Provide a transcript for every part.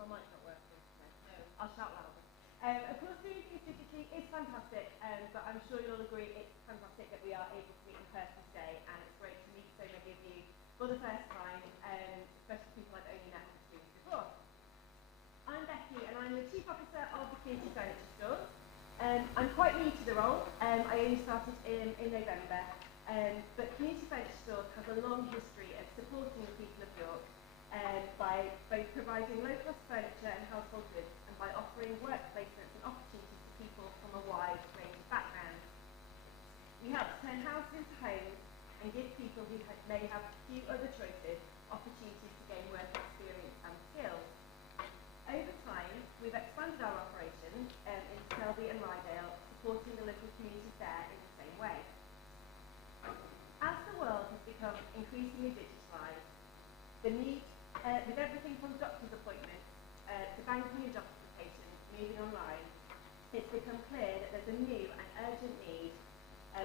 My mic's not working. No. I'll shout louder. Of course, doing things digitally is fantastic, but I'm sure you'll agree it's fantastic that we are able to meet in person today, and it's great to meet so many of you for the first time, especially people I've only met on the screens before. I'm Becky, and I'm the Chief Officer of the Community Furniture Store. I'm quite new to the role. I only started in November, but Community Furniture Store has a long history of supporting the people of York by both providing low-cost furniture and household goods, and by offering work placements and opportunities to people from a wide range of backgrounds. We help turn houses into homes and give people who may have few other choices opportunities to gain work experience and skills. Over time, we've expanded our operations into Selby and Rydale, supporting the local communities there in the same way. As the world has become increasingly digitalised, the need, with everything from doctor's appointments to banking and job applications moving online, it's become clear that there's a new and urgent need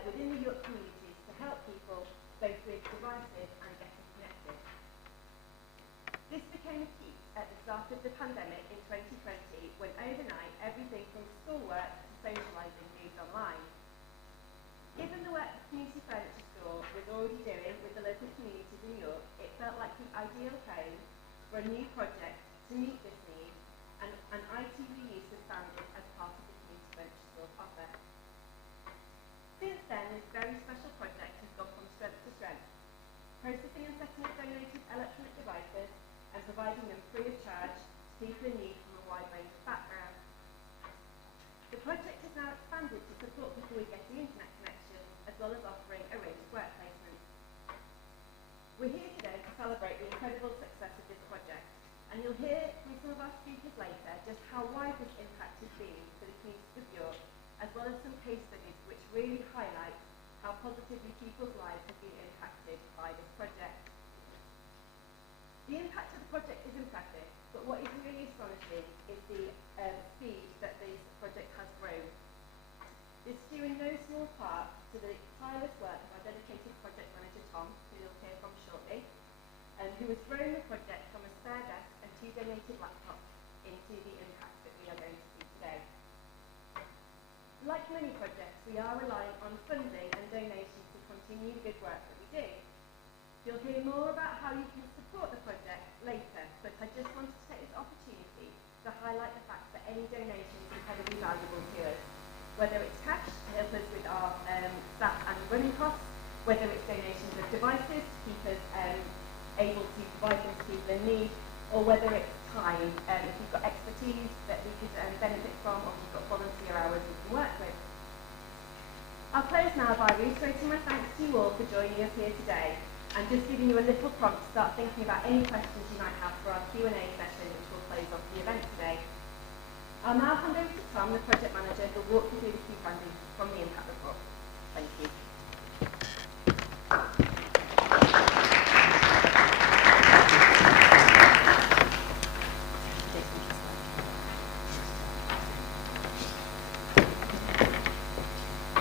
within the York communities to help people both with devices and getting connected. This became key at the start of the pandemic in 2020, when overnight everything from schoolwork to socialising moved online. Given the work the Community Furniture Store was already doing with the local communities in York, it felt like the ideal home for a new project to meet this need, and IT ReUse was founded as part of the Community Furniture Store's offer. Since then, this very special project has gone from strength to strength, processing and setting up donated electronic devices and providing them free of charge to people in need from a wide range of backgrounds. The project has now expanded to support people with getting internet connections, as well as offering a range of work placements. We're here today to celebrate the incredible success of this project, and you'll hear from some of our speakers later just how wide this impact has been for the communities of York, as well as some case studies which really highlight how positively people's lives have been impacted by this project. The impact of the project is impressive, but what is really astonishing is the speed that this project has grown. This is due in no small part to the tireless work of our dedicated project manager Tom, who you'll hear from shortly, who has grown the project from a spare desk and 2 donated laptops into the impact that we are going to see today. Like many projects, we are relying on funding and donations to continue the good work that we do. You'll hear more about how you can support the project later, but I just wanted to take this opportunity to highlight the fact that any donation is incredibly valuable to us. Whether it's cash to help us with our staff and running costs, whether it's donations of devices to keep us able to provide them to people in need, or whether it's time, if you've got expertise that we could benefit from, or if you've got volunteer hours we can work with. I'll close now by reiterating my thanks to you all for joining us here today, and just giving you a little prompt to start thinking about any questions you might have for our Q&A session, which will close off the event today. I'll now hand over to Tom, the project manager, who will walk you through the key findings from the impact report. Thank you.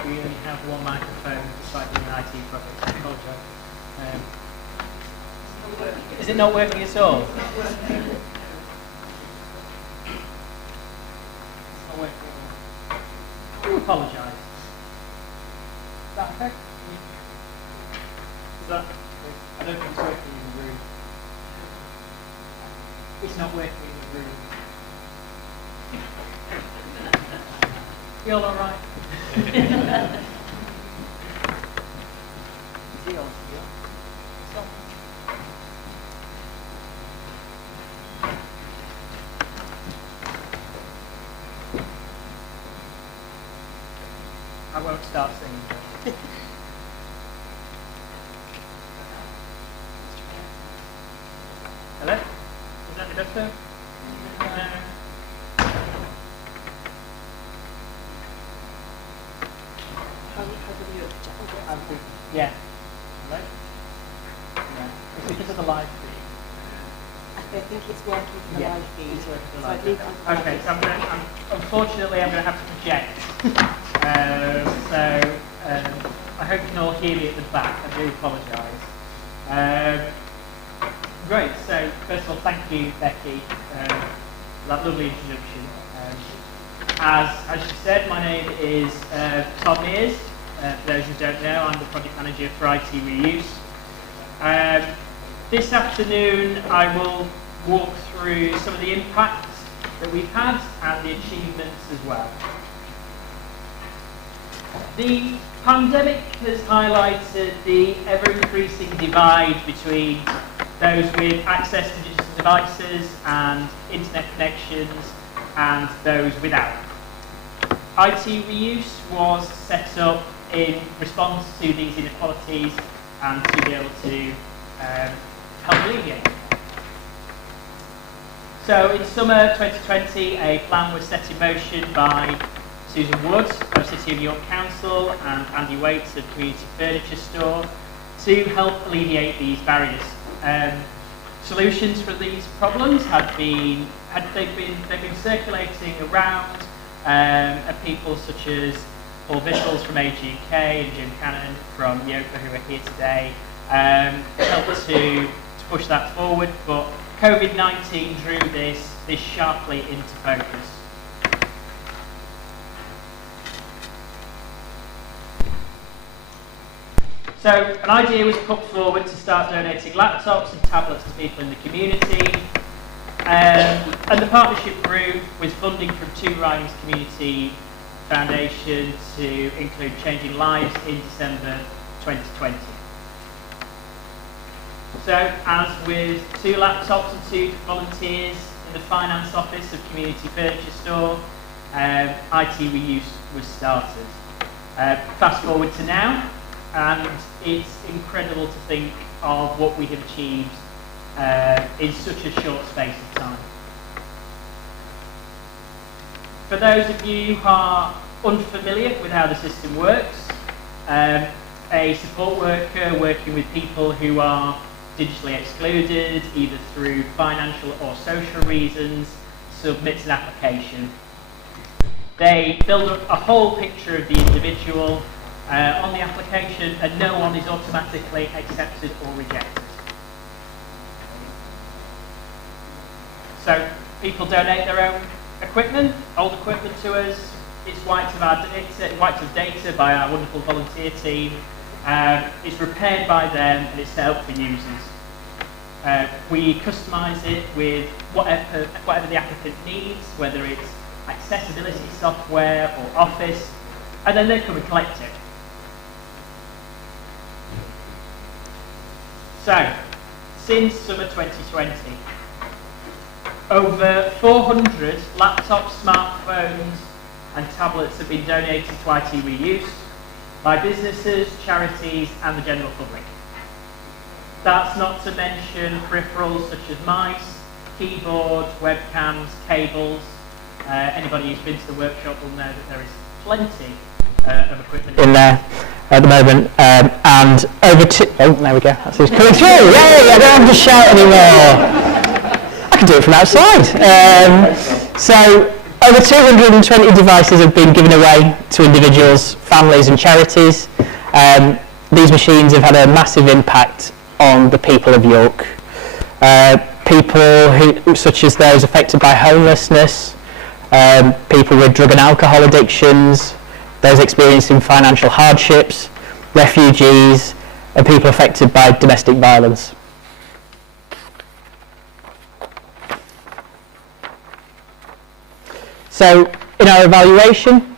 We only have one microphone despite being an IT project. I apologise. Is it not working at all? It's not working. I do apologise. Is that okay? Is that? I don't think it's working in the room. It's not working in the room. You all alright? Is he on? It's on. I won't start singing. Hello? Is that the better? Yeah. Hello? Yeah. It's because of the live feed. I think it's working for the live feed. It's working for the So live I'd leave it on. Okay, so unfortunately I'm going to have to project. I hope you can all hear me at the back. I do apologise. Great, so first of all, thank you, Becky, that lovely introduction. As she said, my name is Tom Mears. For those who don't know, I'm the project manager for IT ReUse. This afternoon I will walk through some of the impacts that we've had and the achievements as well. The pandemic has highlighted the ever-increasing divide between those with access to digital devices and internet connections and those without. IT ReUse was set up in response to these inequalities and to be able to help alleviate them. So in summer 2020, a plan was set in motion by Susan Wood of City of York Council and Andy Waits of Community Furniture Store to help alleviate these barriers. Solutions for these problems have been circulating around, and people such as Paul Vishals from AGK and Jim Cannon from Yopa, who are here today, helped to push that forward, but COVID-19 drew this sharply into focus. So an idea was put forward to start donating laptops and tablets to people in the community, and the partnership grew with funding from Two Ridings Community Foundation to include Changing Lives in December 2020. So as with 2 laptops and 2 volunteers in the finance office of Community Furniture Store, IT ReUse was started. Fast forward to now, and it's incredible to think of what we have achieved in such a short space of time. For those of you who are unfamiliar with how the system works, a support worker working with people who are digitally excluded, either through financial or social reasons, submits an application. They build up a whole picture of the individual on the application, and no one is automatically accepted or rejected. So people donate their own equipment, old equipment to us. It's wiped of data by our wonderful volunteer team. It's repaired by them, and it's set up for users. We customise it with whatever the applicant needs, whether it's accessibility software or Office, and then they come and collect it. So, since summer 2020, over 400 laptops, smartphones and tablets have been donated to IT ReUse by businesses, charities and the general public. That's not to mention peripherals such as mice, keyboards, webcams, cables. Anybody who's been to the workshop will know that there is plenty of equipment in there at the moment, and over there we go, that's who's coming through. Yay, I don't have to shout anymore. I can do it from outside. So over 220 devices have been given away to individuals, families and charities. These machines have had a massive impact on the people of York. People who, such as those affected by homelessness, people with drug and alcohol addictions, those experiencing financial hardships, refugees, and people affected by domestic violence. So, in our evaluation,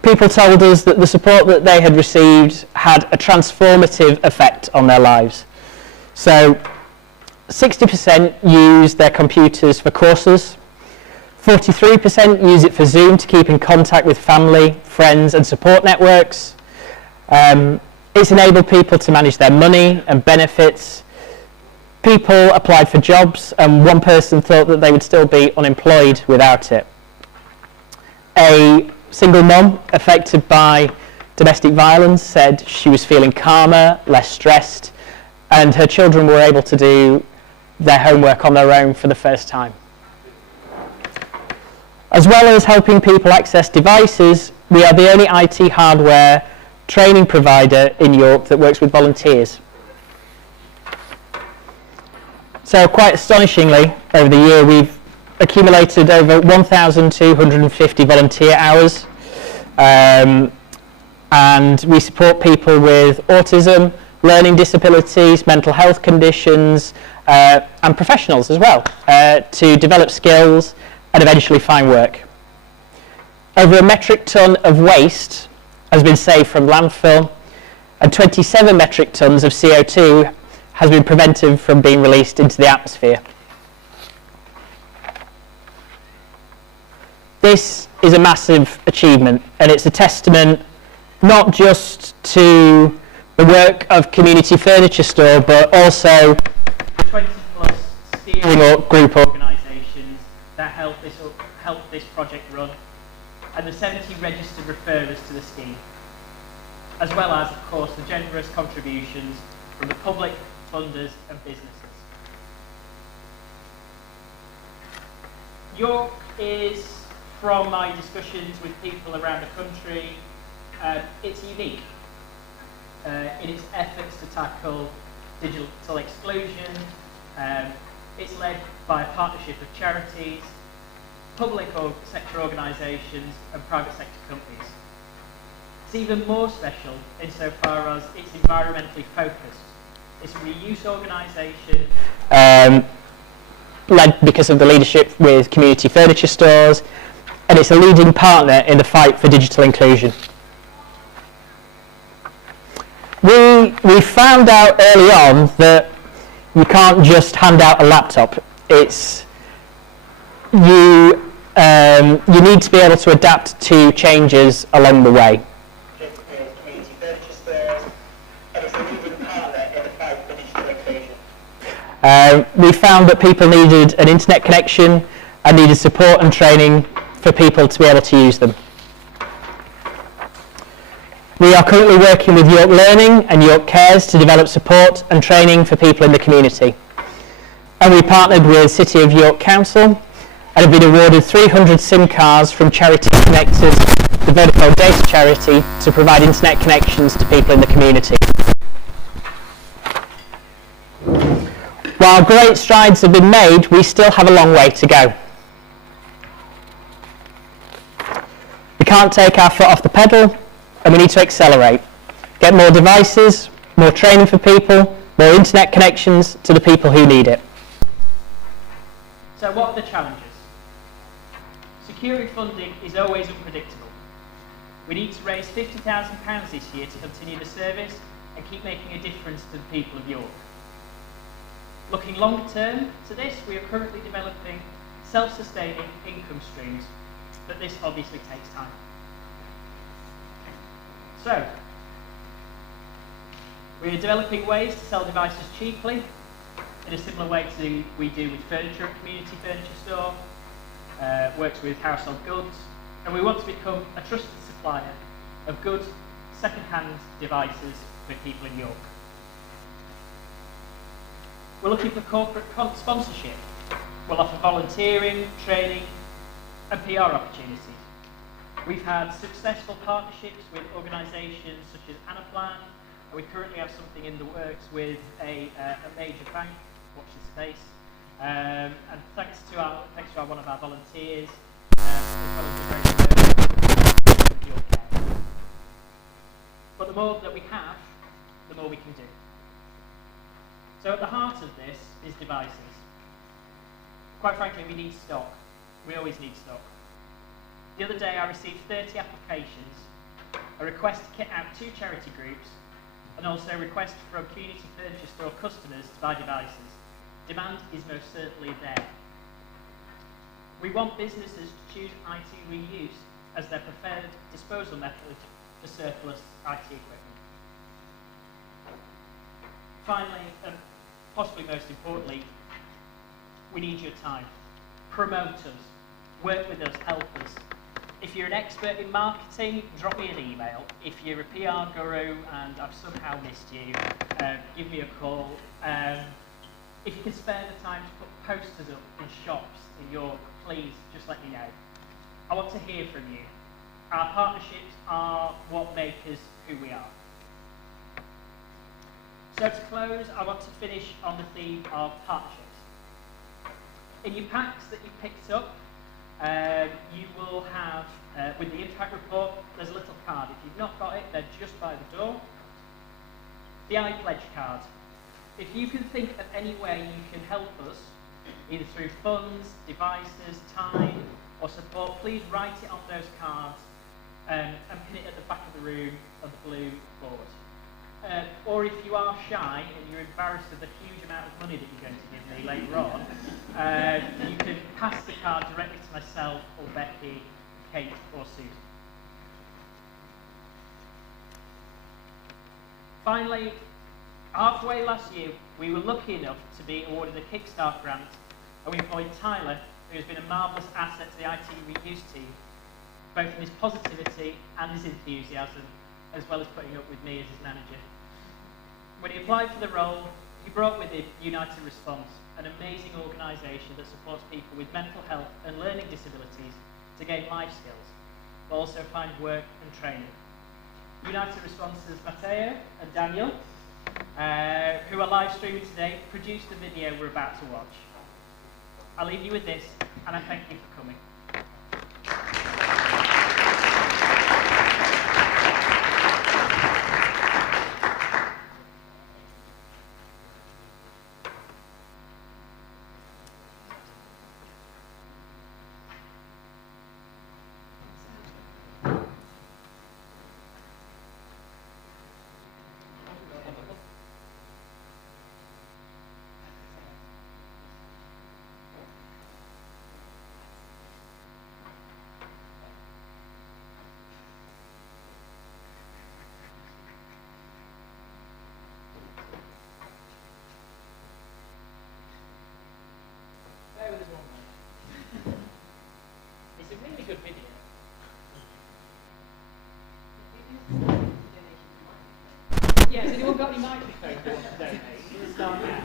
people told us that the support that they had received had a transformative effect on their lives. So, 60% used their computers for courses, 43% use it for Zoom to keep in contact with family, friends and support networks. It's enabled people to manage their money and benefits. People applied for jobs, and one person thought that they would still be unemployed without it. A single mum affected by domestic violence said she was feeling calmer, less stressed, and her children were able to do their homework on their own for the first time. As well as helping people access devices, we are the only IT hardware training provider in York that works with volunteers. So quite astonishingly, over the year we've accumulated over 1,250 volunteer hours, and we support people with autism, learning disabilities, mental health conditions, and professionals as well, to develop skills and eventually find work. Over a metric tonne of waste has been saved from landfill, and 27 metric tonnes of CO2 has been prevented from being released into the atmosphere. This is a massive achievement, and it's a testament not just to the work of Community Furniture Store, but also the 20 plus steering group organisations that help this project run, and the 70 registered referrers to the scheme, as well as, of course, the generous contributions from the public, funders and businesses. York is, from my discussions with people around the country, it's unique in its efforts to tackle digital exclusion. It's led by a partnership of charities, public sector organisations and private sector companies. It's even more special insofar as it's environmentally focused. It's a ReUse organisation led because of the leadership with Community Furniture Stores, and it's a leading partner in the fight for digital inclusion. We found out early on that you can't just hand out a laptop. You need to be able to adapt to changes along the way. Community Furniture Stores, and it's a leading partner in the fight for digital inclusion. We found that people needed an internet connection and needed support and training for people to be able to use them. We are currently working with York Learning and York Cares to develop support and training for people in the community. And we partnered with City of York Council and have been awarded 300 SIM cards from Charity Connected, the Vodafone data charity, to provide internet connections to people in the community. While great strides have been made, we still have a long way to go. We can't take our foot off the pedal, and we need to accelerate. Get more devices, more training for people, more internet connections to the people who need it. So what are the challenges? Securing funding is always unpredictable. We need to raise £50,000 this year to continue the service and keep making a difference to the people of York. Looking long term to this, we are currently developing self-sustaining income streams, but this obviously takes time. So, we are developing ways to sell devices cheaply in a similar way to we do with furniture at Community Furniture Store, works with household goods, and we want to become a trusted supplier of good second-hand devices for people in York. We're looking for corporate sponsorship. We'll offer volunteering, training and PR opportunities. We've had successful partnerships with organisations such as Anaplan, and we currently have something in the works with a major bank, watch this space, and thanks to one of our volunteers, but the more that we have, the more we can do. So at the heart of this is devices. Quite frankly, we need stock. We always need stock. The other day I received 30 applications, a request to kit out 2 charity groups, and also a request from Community Furniture Store customers to buy devices. Demand is most certainly there. We want businesses to choose IT reuse as their preferred disposal method for surplus IT equipment. Finally, and possibly most importantly, we need your time. Promote us, work with us, help us. If you're an expert in marketing, drop me an email. If you're a PR guru and I've somehow missed you, give me a call. If you can spare the time to put posters up in shops in York, please just let me know. I want to hear from you. Our partnerships are what make us who we are. So to close, I want to finish on the theme of partnerships. In your packs that you picked up, you will have, with the impact report, there's a little card. If you've not got it, they're just by the door. The iPledge card. If you can think of any way you can help us, either through funds, devices, time, or support, please write it on those cards and pin it at the back of the room of the blue board. Or if you are shy and you're embarrassed of the huge amount of money that you're going to give me later on, you can pass the card directly to myself or Becky, Kate or Susan. Finally, halfway last year, we were lucky enough to be awarded a Kickstart grant, and we employed Tyler, who has been a marvellous asset to the IT ReUse team, both in his positivity and his enthusiasm, as well as putting up with me as his manager. When he applied for the role, he brought with him United Response, an amazing organisation that supports people with mental health and learning disabilities to gain life skills, but also find work and training. United Response's Matteo and Daniel, who are live streaming today, produced the video we're about to watch. I'll leave you with this, and I thank you for coming. It's a really good video. Yeah, has anyone got any microphones they want to donate? We'll start now.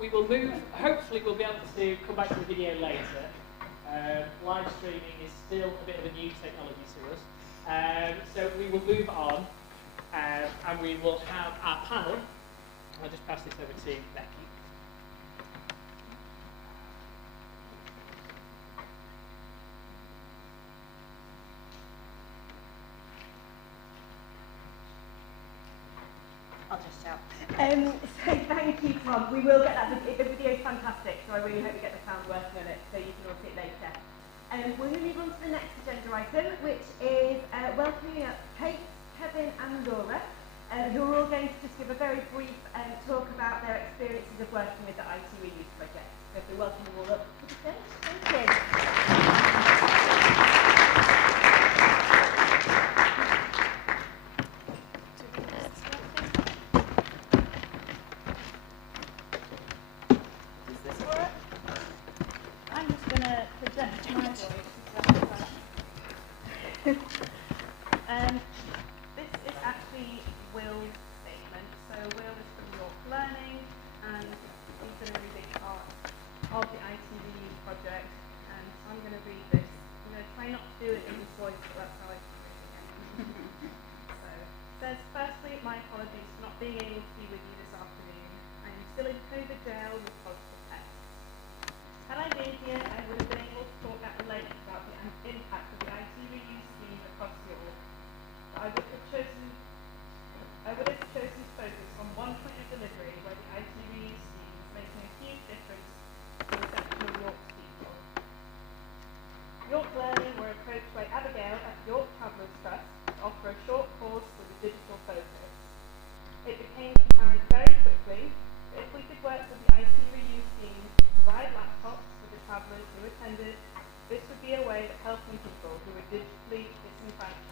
We will move, hopefully we'll be able to come back to the video later. Live streaming is still a bit of a new technology to us. So we will move on and we will have our panel. I'll just pass this over to Becky. I'll just shout. So thank you, Tom. We will get that. The video is fantastic, so I really hope you get the sound working on it, so you can all see it later. We're going to move on to the next agenda item, which is welcoming up Kate, Kevin and Laura, who are all going to just give a very brief talk about their experiences of working with the IT ReUse project. So if we welcome them all up to the stage. Thank you. This is actually Will's statement. So Will is from York Learning, and he's been a really big part of the IT ReUse project. And so I'm going to read this. I'm going to try not to do it in his voice, but that's how I do it again. So it says, firstly, my apologies for not being able to be with you this afternoon. I am still in COVID jail with positive tests. Had I been here, I would have been able to talk at length about the impact of the IT ReUse scheme across Europe. I would have chosen to focus on one point of delivery where the IT ReUse scheme is making a huge difference to the section of York's people. York Learning were approached by Abigail at York Travellers Trust to offer a short course with a digital focus. It became apparent very quickly that if we could work with the IT ReUse scheme to provide laptops for the travellers who attended, this would be a way of helping people who were digitally disenfranchised.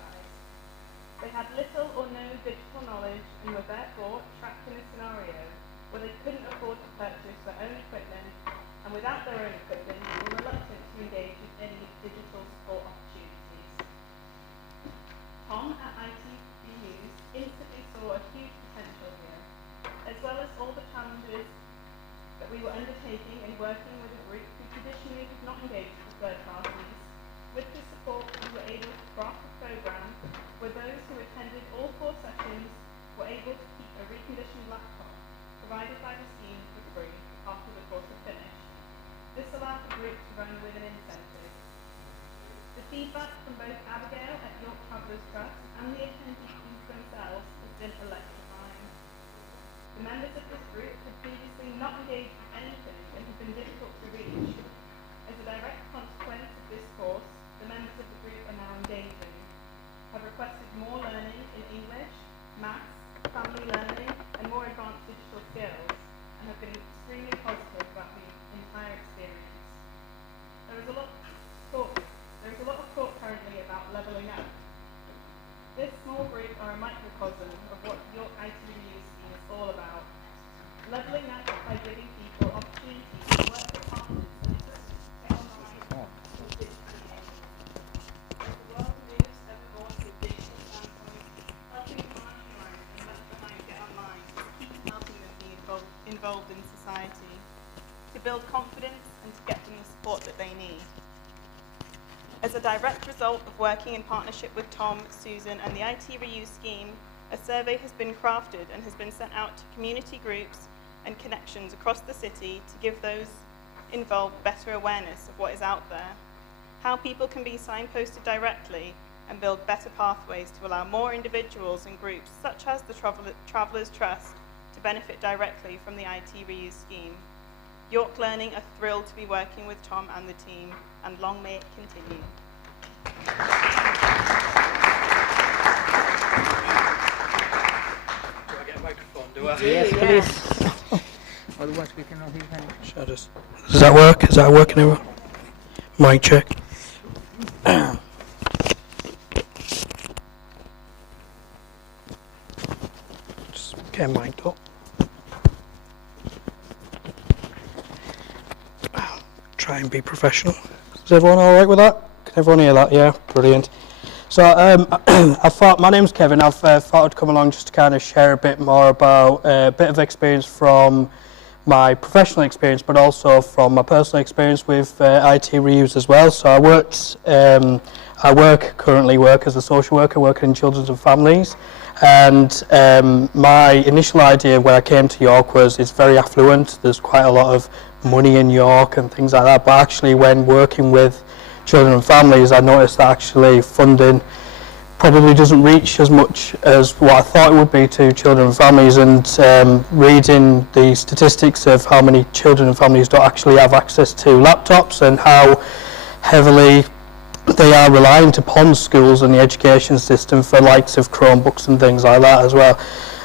They had little or no digital knowledge and were therefore trapped in a scenario where they couldn't afford to purchase their own equipment, and without their own equipment were reluctant to engage in feedback from both Abigail at York Travellers Trust and the attendees themselves has been electrifying. The members of this group had previously not engaged in anything and had been difficult to reach. As a direct consequence of this course, the members of the group are now engaging, have requested more learning in English, maths, family learning, and more advanced digital skills, and have been extremely positive about the entire experience. There is a lot of talk currently about levelling up. This small group are a microcosm of what York IT ReUse scheme is all about. Levelling up by giving people opportunities to work with partners and get online and digitally enabled. As the world moves ever more to a digital standpoint, helping marginalised and left behind get online is key to helping them be involved in society, to build confidence and to get them the support that they need. As a direct result of working in partnership with Tom, Susan and the IT ReUse scheme, a survey has been crafted and has been sent out to community groups and connections across the city to give those involved better awareness of what is out there, how people can be signposted directly and build better pathways to allow more individuals and groups such as the Travellers Trust to benefit directly from the IT ReUse scheme. York Learning are thrilled to be working with Tom and the team, and long may it continue. Do I get a microphone? Do I? Yes, please. Otherwise we cannot hear anything. Shall I just... Does that work? Is that working everyone? Mic check. Just get mic'd up. Try and be professional. Is everyone all right with that? Can everyone hear that? Yeah, brilliant. So I thought, my name's Kevin. I've thought I'd come along just to kind of share a bit more about a bit of experience from my professional experience, but also from my personal experience with IT ReUse as well. So I currently work as a social worker working in children and families. And my initial idea when I came to York was it's very affluent. There's quite a lot of money in York and things like that. But actually, when working with children and families, I noticed that actually funding probably doesn't reach as much as what I thought it would be to children and families. And reading the statistics of how many children and families don't actually have access to laptops and how heavily they are reliant upon schools and the education system for likes of Chromebooks and things like that as well.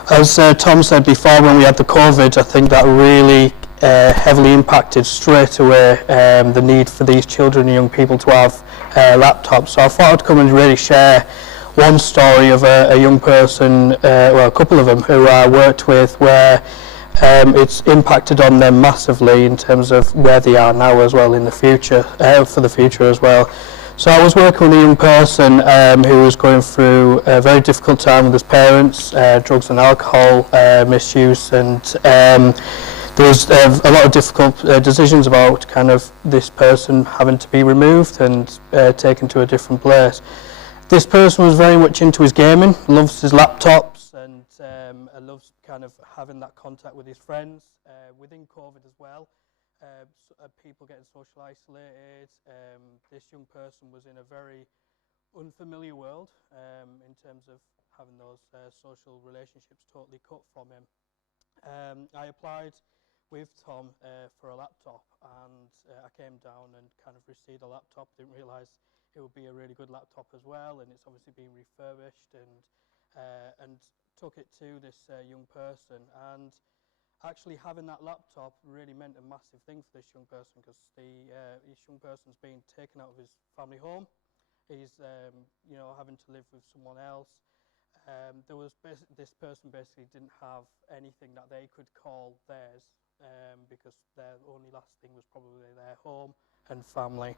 As Tom said before, when we had the COVID, I think that really heavily impacted straight away the need for these children and young people to have laptops. So I thought I'd come and really share one story of a young person, well, a couple of them, who I worked with, where it's impacted on them massively in terms of where they are now as well in the future, for the future as well. So I was working with a young person who was going through a very difficult time with his parents, drugs and alcohol misuse, and there was a lot of difficult decisions about kind of this person having to be removed and taken to a different place. This person was very much into his gaming, loves his laptops, and loves kind of having that contact with his friends. Within COVID as well, people getting social isolated. This young person was in a very unfamiliar world in terms of having those social relationships totally cut from him. I applied with Tom for a laptop, and I came down and kind of received a laptop. Didn't realise it would be a really good laptop as well, and it's obviously been refurbished, and took it to this young person. And actually having that laptop really meant a massive thing for this young person, because this young person's been taken out of his family home. He's having to live with someone else. This person basically didn't have anything that they could call theirs, because their only last thing was probably their home and family.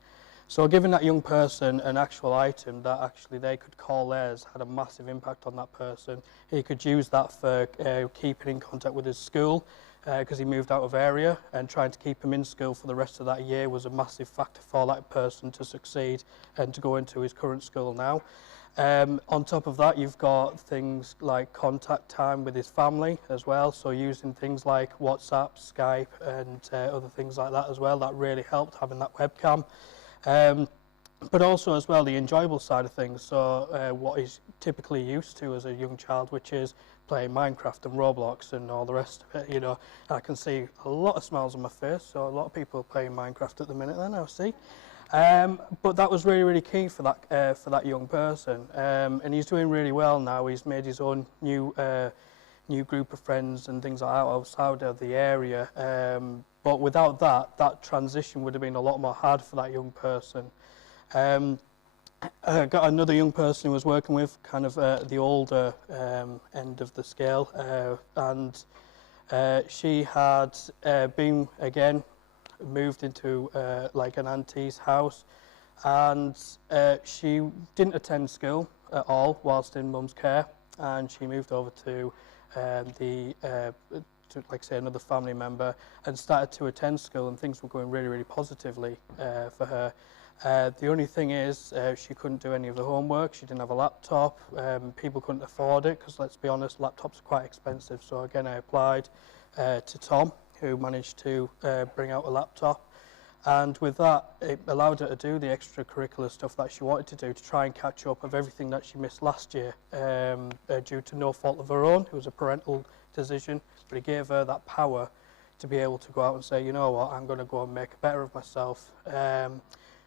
So giving that young person an actual item that actually they could call theirs had a massive impact on that person. He could use that for keeping in contact with his school, because he moved out of area, and trying to keep him in school for the rest of that year was a massive factor for that person to succeed and to go into his current school now. On top of that, you've got things like contact time with his family as well, so using things like WhatsApp, Skype and other things like that as well. That really helped, having that webcam. but also as well the enjoyable side of things. So what he's typically used to as a young child, which is playing Minecraft and Roblox and all the rest of it, you know. I can see a lot of smiles on my face, so a lot of people are playing Minecraft at the minute then, I see. But that was really, really key for that young person, and he's doing really well now. He's made his own new group of friends and things like that outside of the area. But without that, that transition would have been a lot more hard for that young person. I got another young person who was working with kind of the older end of the scale, and she had been again moved into like an auntie's house, and she didn't attend school at all whilst in mum's care, and she moved over to like say another family member and started to attend school, and things were going really, really positively for her. The only thing is she couldn't do any of the homework. She didn't have a laptop. People couldn't afford it because, let's be honest, laptops are quite expensive. So again, I applied to Tom, who managed to bring out a laptop, and with that it allowed her to do the extracurricular stuff that she wanted to do to try and catch up of everything that she missed last year due to no fault of her own. It was a parental decision, but it gave her that power to be able to go out and say, you know what, I'm going to go and make better of myself,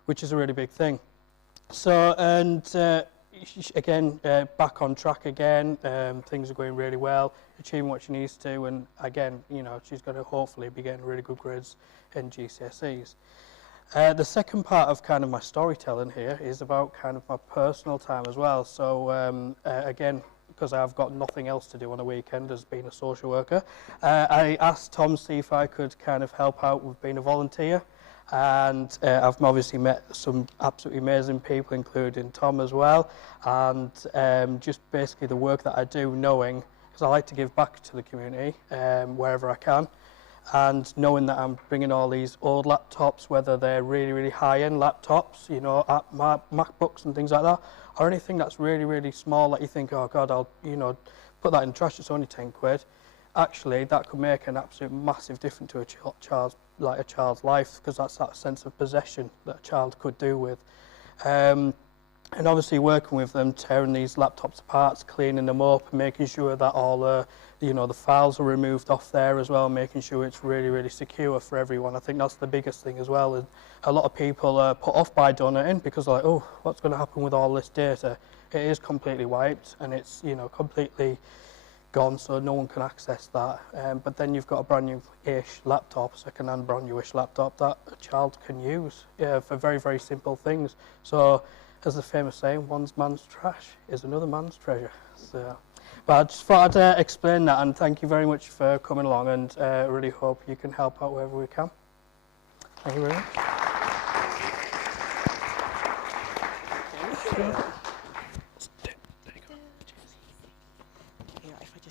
which is a really big thing. So, and again, back on track again, things are going really well, achieving what she needs to, and again, you know, she's going to hopefully be getting really good grades in GCSEs. The second part of kind of my storytelling here is about kind of my personal time as well. So again, because I've got nothing else to do on a weekend as being a social worker, I asked Tom to see if I could kind of help out with being a volunteer. And I've obviously met some absolutely amazing people, including Tom as well, and just basically the work that I do, knowing, because I like to give back to the community wherever I can, and knowing that I'm bringing all these old laptops, whether they're really, really high-end laptops, you know, MacBooks and things like that, or anything that's really, really small that you think, oh God, I'll, you know, put that in the trash, it's only 10 quid. Actually, that could make an absolute massive difference to a child's life, because that's that sense of possession that a child could do with. And obviously working with them, tearing these laptops apart, cleaning them up, and making sure that all the, you know, the files are removed off there as well, making sure it's really, really secure for everyone. I think that's the biggest thing as well. And a lot of people are put off by donating because they're like, oh, what's going to happen with all this data? It is completely wiped, and it's, you know, completely gone, so no one can access that. But then you've got a brand new-ish laptop, second-hand brand new-ish laptop that a child can use for very, very simple things. So, as the famous saying, one man's trash is another man's treasure. So, but I just thought I'd explain that, and thank you very much for coming along, and I really hope you can help out wherever we can. Thank you very much.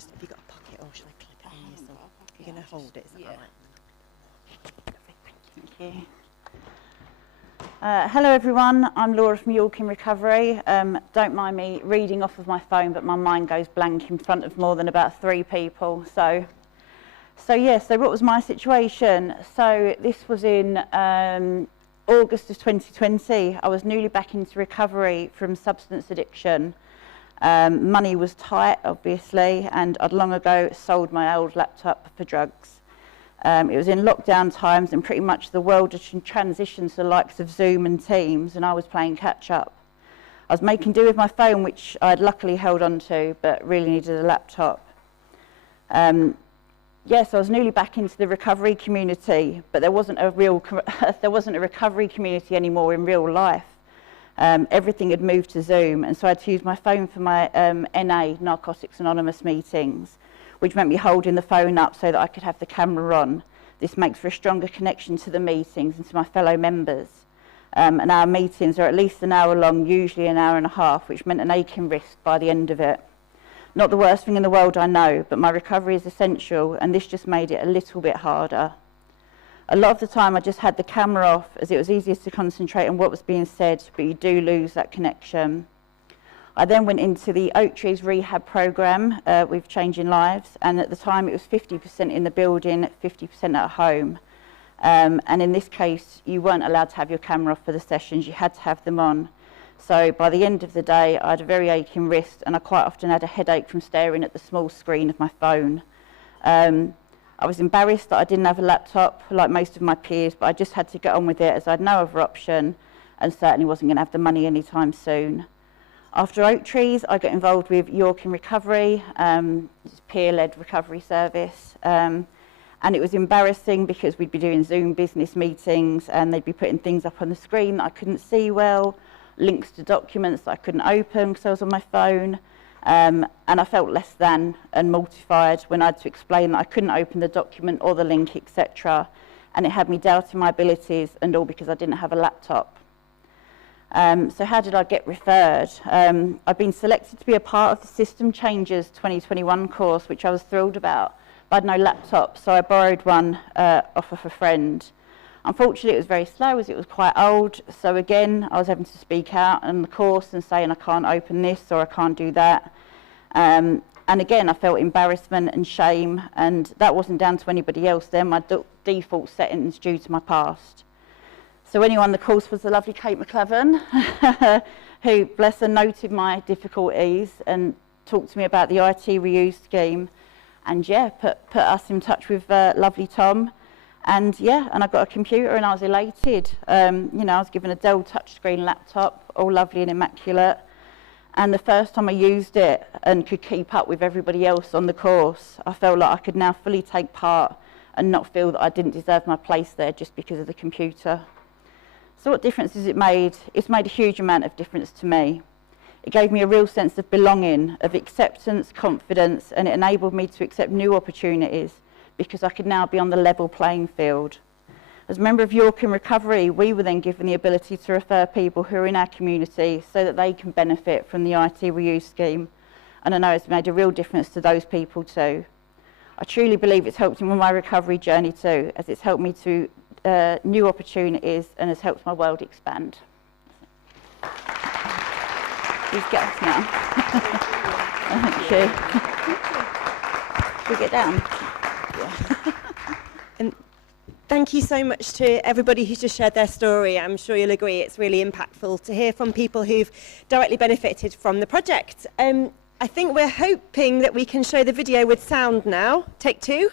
Have you got a pocket, or should I clip it on yourself? You're going to hold it, is that right? Thank you. Hello everyone, I'm Laura from York in Recovery. Don't mind me reading off of my phone, but my mind goes blank in front of more than about 3 people. So what was my situation? So this was in August of 2020. I was newly back into recovery from substance addiction. Money was tight, obviously, and I'd long ago sold my old laptop for drugs. It was in lockdown times, and pretty much the world had transitioned to the likes of Zoom and Teams, and I was playing catch up. I was making do with my phone, which I'd luckily held on to, but really needed a laptop. Yes, I was newly back into the recovery community, but there wasn't a recovery community anymore in real life. Everything had moved to Zoom, and so I had to use my phone for my NA, Narcotics Anonymous meetings, which meant me holding the phone up so that I could have the camera on. This makes for a stronger connection to the meetings and to my fellow members. And our meetings are at least an hour long, usually an hour and a half, which meant an aching wrist by the end of it. Not the worst thing in the world, I know, but my recovery is essential, and this just made it a little bit harder. A lot of the time I just had the camera off, as it was easier to concentrate on what was being said, but you do lose that connection. I then went into the Oak Trees rehab programme with Changing Lives, and at the time it was 50% in the building, 50% at home. And in this case, you weren't allowed to have your camera off for the sessions, you had to have them on. So by the end of the day, I had a very aching wrist, and I quite often had a headache from staring at the small screen of my phone. I was embarrassed that I didn't have a laptop like most of my peers, but I just had to get on with it as I had no other option and certainly wasn't going to have the money anytime soon. After Oak Trees, I got involved with York in Recovery, it's a peer-led recovery service. And it was embarrassing because we'd be doing Zoom business meetings and they'd be putting things up on the screen that I couldn't see well, links to documents that I couldn't open because I was on my phone. And I felt less than and mortified when I had to explain that I couldn't open the document or the link, etc. And it had me doubting my abilities, and all because I didn't have a laptop. So how did I get referred? I've been selected to be a part of the System Changes 2021 course, which I was thrilled about. But I had no laptop, so I borrowed one off of a friend. Unfortunately, it was very slow as it was quite old. So again, I was having to speak out on the course and saying I can't open this or I can't do that. And again, I felt embarrassment and shame, and that wasn't down to anybody else. They're my default settings due to my past. So anyone on the course was the lovely Kate McClevin, who, bless her, noted my difficulties and talked to me about the IT ReUse scheme, and yeah, put us in touch with lovely Tom. And yeah, and I got a computer and I was elated. You know, I was given a Dell touchscreen laptop, all lovely and immaculate. And the first time I used it and could keep up with everybody else on the course, I felt like I could now fully take part and not feel that I didn't deserve my place there just because of the computer. So what difference has it made? It's made a huge amount of difference to me. It gave me a real sense of belonging, of acceptance, confidence, and it enabled me to accept new opportunities because I could now be on the level playing field. As a member of York in Recovery, we were then given the ability to refer people who are in our community so that they can benefit from the IT ReUse scheme. And I know it's made a real difference to those people too. I truly believe it's helped me with my recovery journey too, as it's helped me to new opportunities and has helped my world expand. Please get us now. Thank you. Should we get down? And thank you so much to everybody who's just shared their story. I'm sure you'll agree it's really impactful to hear from people who've directly benefited from the project. I think we're hoping that we can show the video with sound now. Take two.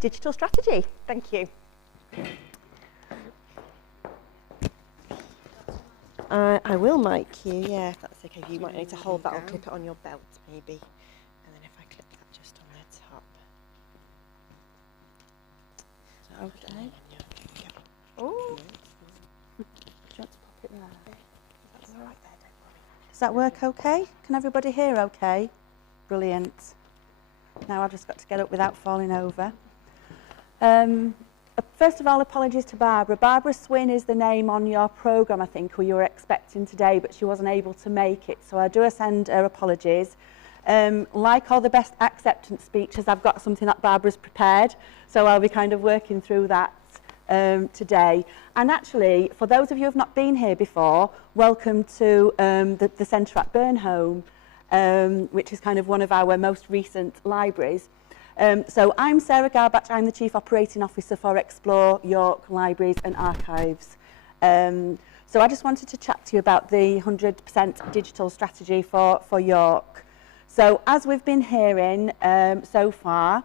Digital strategy. Thank you. I will mic you, yeah, if that's okay. You might need to hold that or clip it on your belt, maybe. And then if I clip that just on the top. Okay. Oh. Do you want to pop it there? That's all right there, don't worry. Does that work okay? Can everybody hear okay? Brilliant. Now I've just got to get up without falling over. First of all, apologies to Barbara. Barbara Swin is the name on your programme, I think, who you were expecting today, but she wasn't able to make it. So I do send her apologies. Like all the best acceptance speeches, I've got something that Barbara's prepared. So I'll be kind of working through that today. And actually, for those of you who have not been here before, welcome to the Centre at Burnholme, which is kind of one of our most recent libraries. So I'm Sarah Garbach, I'm the Chief Operating Officer for Explore York Libraries and Archives. So I just wanted to chat to you about the 100% digital strategy for York. So as we've been hearing so far,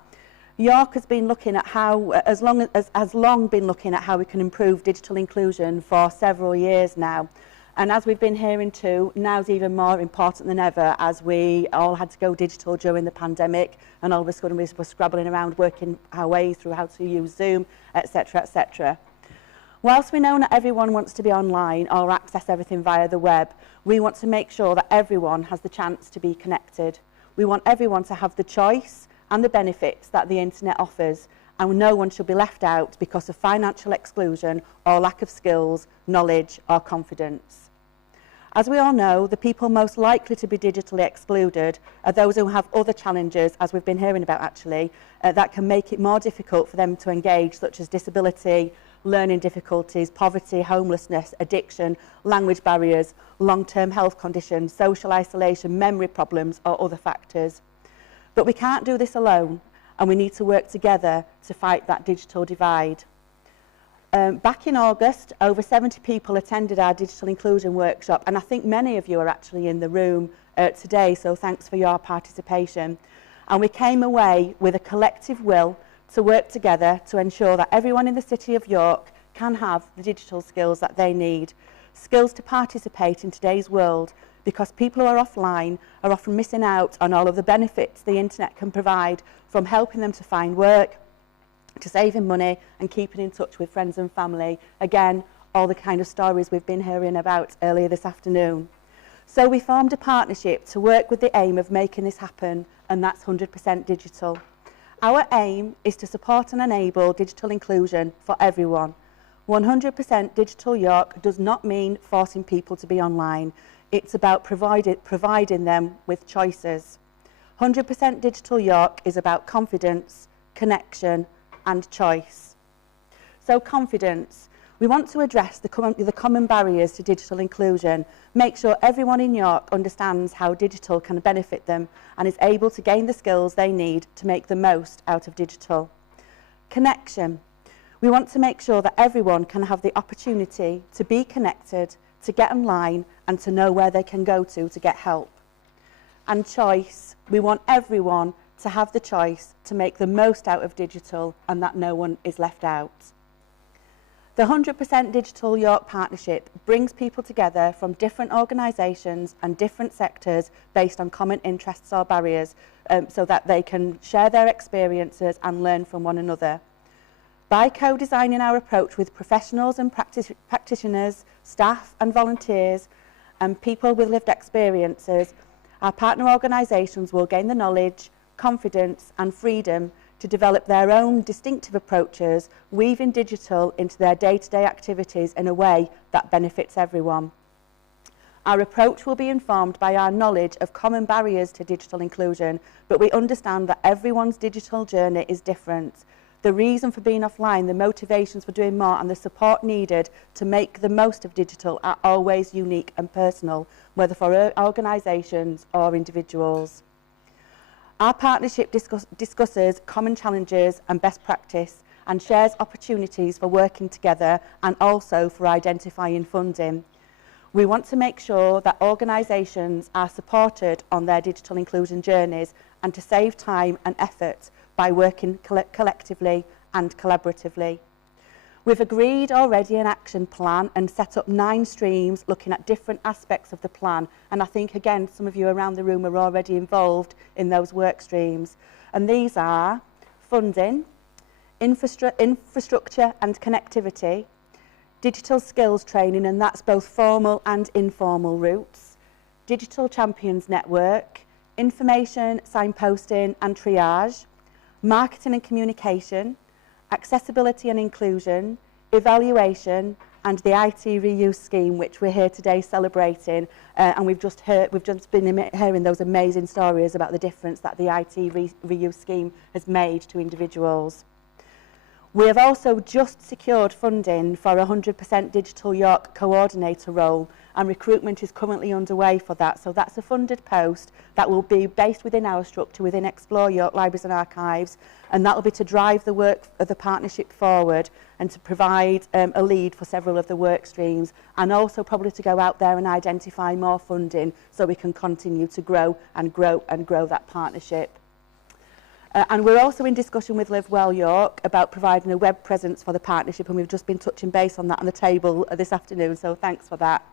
York has been looking at how, has long been looking at how we can improve digital inclusion for several years now. And as we've been hearing too, now's even more important than ever as we all had to go digital during the pandemic and all of a sudden we were scrabbling around working our way through how to use Zoom, etc., etc. Whilst we know not everyone wants to be online or access everything via the web, we want to make sure that everyone has the chance to be connected. We want everyone to have the choice and the benefits that the internet offers, and no one should be left out because of financial exclusion or lack of skills, knowledge or confidence. As we all know, the people most likely to be digitally excluded are those who have other challenges, as we've been hearing about actually, that can make it more difficult for them to engage, such as disability, learning difficulties, poverty, homelessness, addiction, language barriers, long-term health conditions, social isolation, memory problems or other factors. But we can't do this alone, and we need to work together to fight that digital divide. Back in August, over 70 people attended our digital inclusion workshop, and I think many of you are actually in the room today, so thanks for your participation. And we came away with a collective will to work together to ensure that everyone in the City of York can have the digital skills that they need, skills to participate in today's world, because people who are offline are often missing out on all of the benefits the internet can provide, from helping them to find work, to saving money and keeping in touch with friends and family. Again, all the kind of stories we've been hearing about earlier this afternoon. So we formed a partnership to work with the aim of making this happen, and that's 100% digital. Our aim is to support and enable digital inclusion for everyone. 100% Digital York does not mean forcing people to be online. It's about providing them with choices. 100% Digital York is about confidence, connection and choice. So confidence. We want to address the common barriers to digital inclusion, make sure everyone in York understands how digital can benefit them and is able to gain the skills they need to make the most out of digital. Connection. We want to make sure that everyone can have the opportunity to be connected, to get online and to know where they can go to get help. And choice. We want everyone to have the choice to make the most out of digital and that no one is left out. The 100% Digital York Partnership brings people together from different organisations and different sectors based on common interests or barriers so that they can share their experiences and learn from one another. By co-designing our approach with professionals and practitioners, staff and volunteers and people with lived experiences, our partner organisations will gain the knowledge, confidence and freedom to develop their own distinctive approaches, weaving digital into their day-to-day activities in a way that benefits everyone. Our approach will be informed by our knowledge of common barriers to digital inclusion, but we understand that everyone's digital journey is different. The reason for being offline, the motivations for doing more and the support needed to make the most of digital are always unique and personal, whether for organisations or individuals. Our partnership discusses common challenges and best practice and shares opportunities for working together and also for identifying funding. We want to make sure that organisations are supported on their digital inclusion journeys and to save time and effort by working collectively and collaboratively. We've agreed already an action plan and set up 9 streams looking at different aspects of the plan. And I think, again, some of you around the room are already involved in those work streams. And these are funding, infrastructure and connectivity, digital skills training, and that's both formal and informal routes, digital champions network, information, signposting and triage, marketing and communication, accessibility and inclusion, evaluation and the IT ReUse scheme, which we're here today celebrating, and we've just been hearing those amazing stories about the difference that the IT ReUse scheme has made to individuals. We have also just secured funding for a 100% Digital York coordinator role, and recruitment is currently underway for that. So that's a funded post that will be based within our structure, within Explore York Libraries and Archives, and that will be to drive the work of the partnership forward and to provide a lead for several of the work streams, and also probably to go out there and identify more funding so we can continue to grow and grow and grow that partnership. And we're also in discussion with Live Well York about providing a web presence for the partnership, and we've just been touching base on that on the table this afternoon, so thanks for that.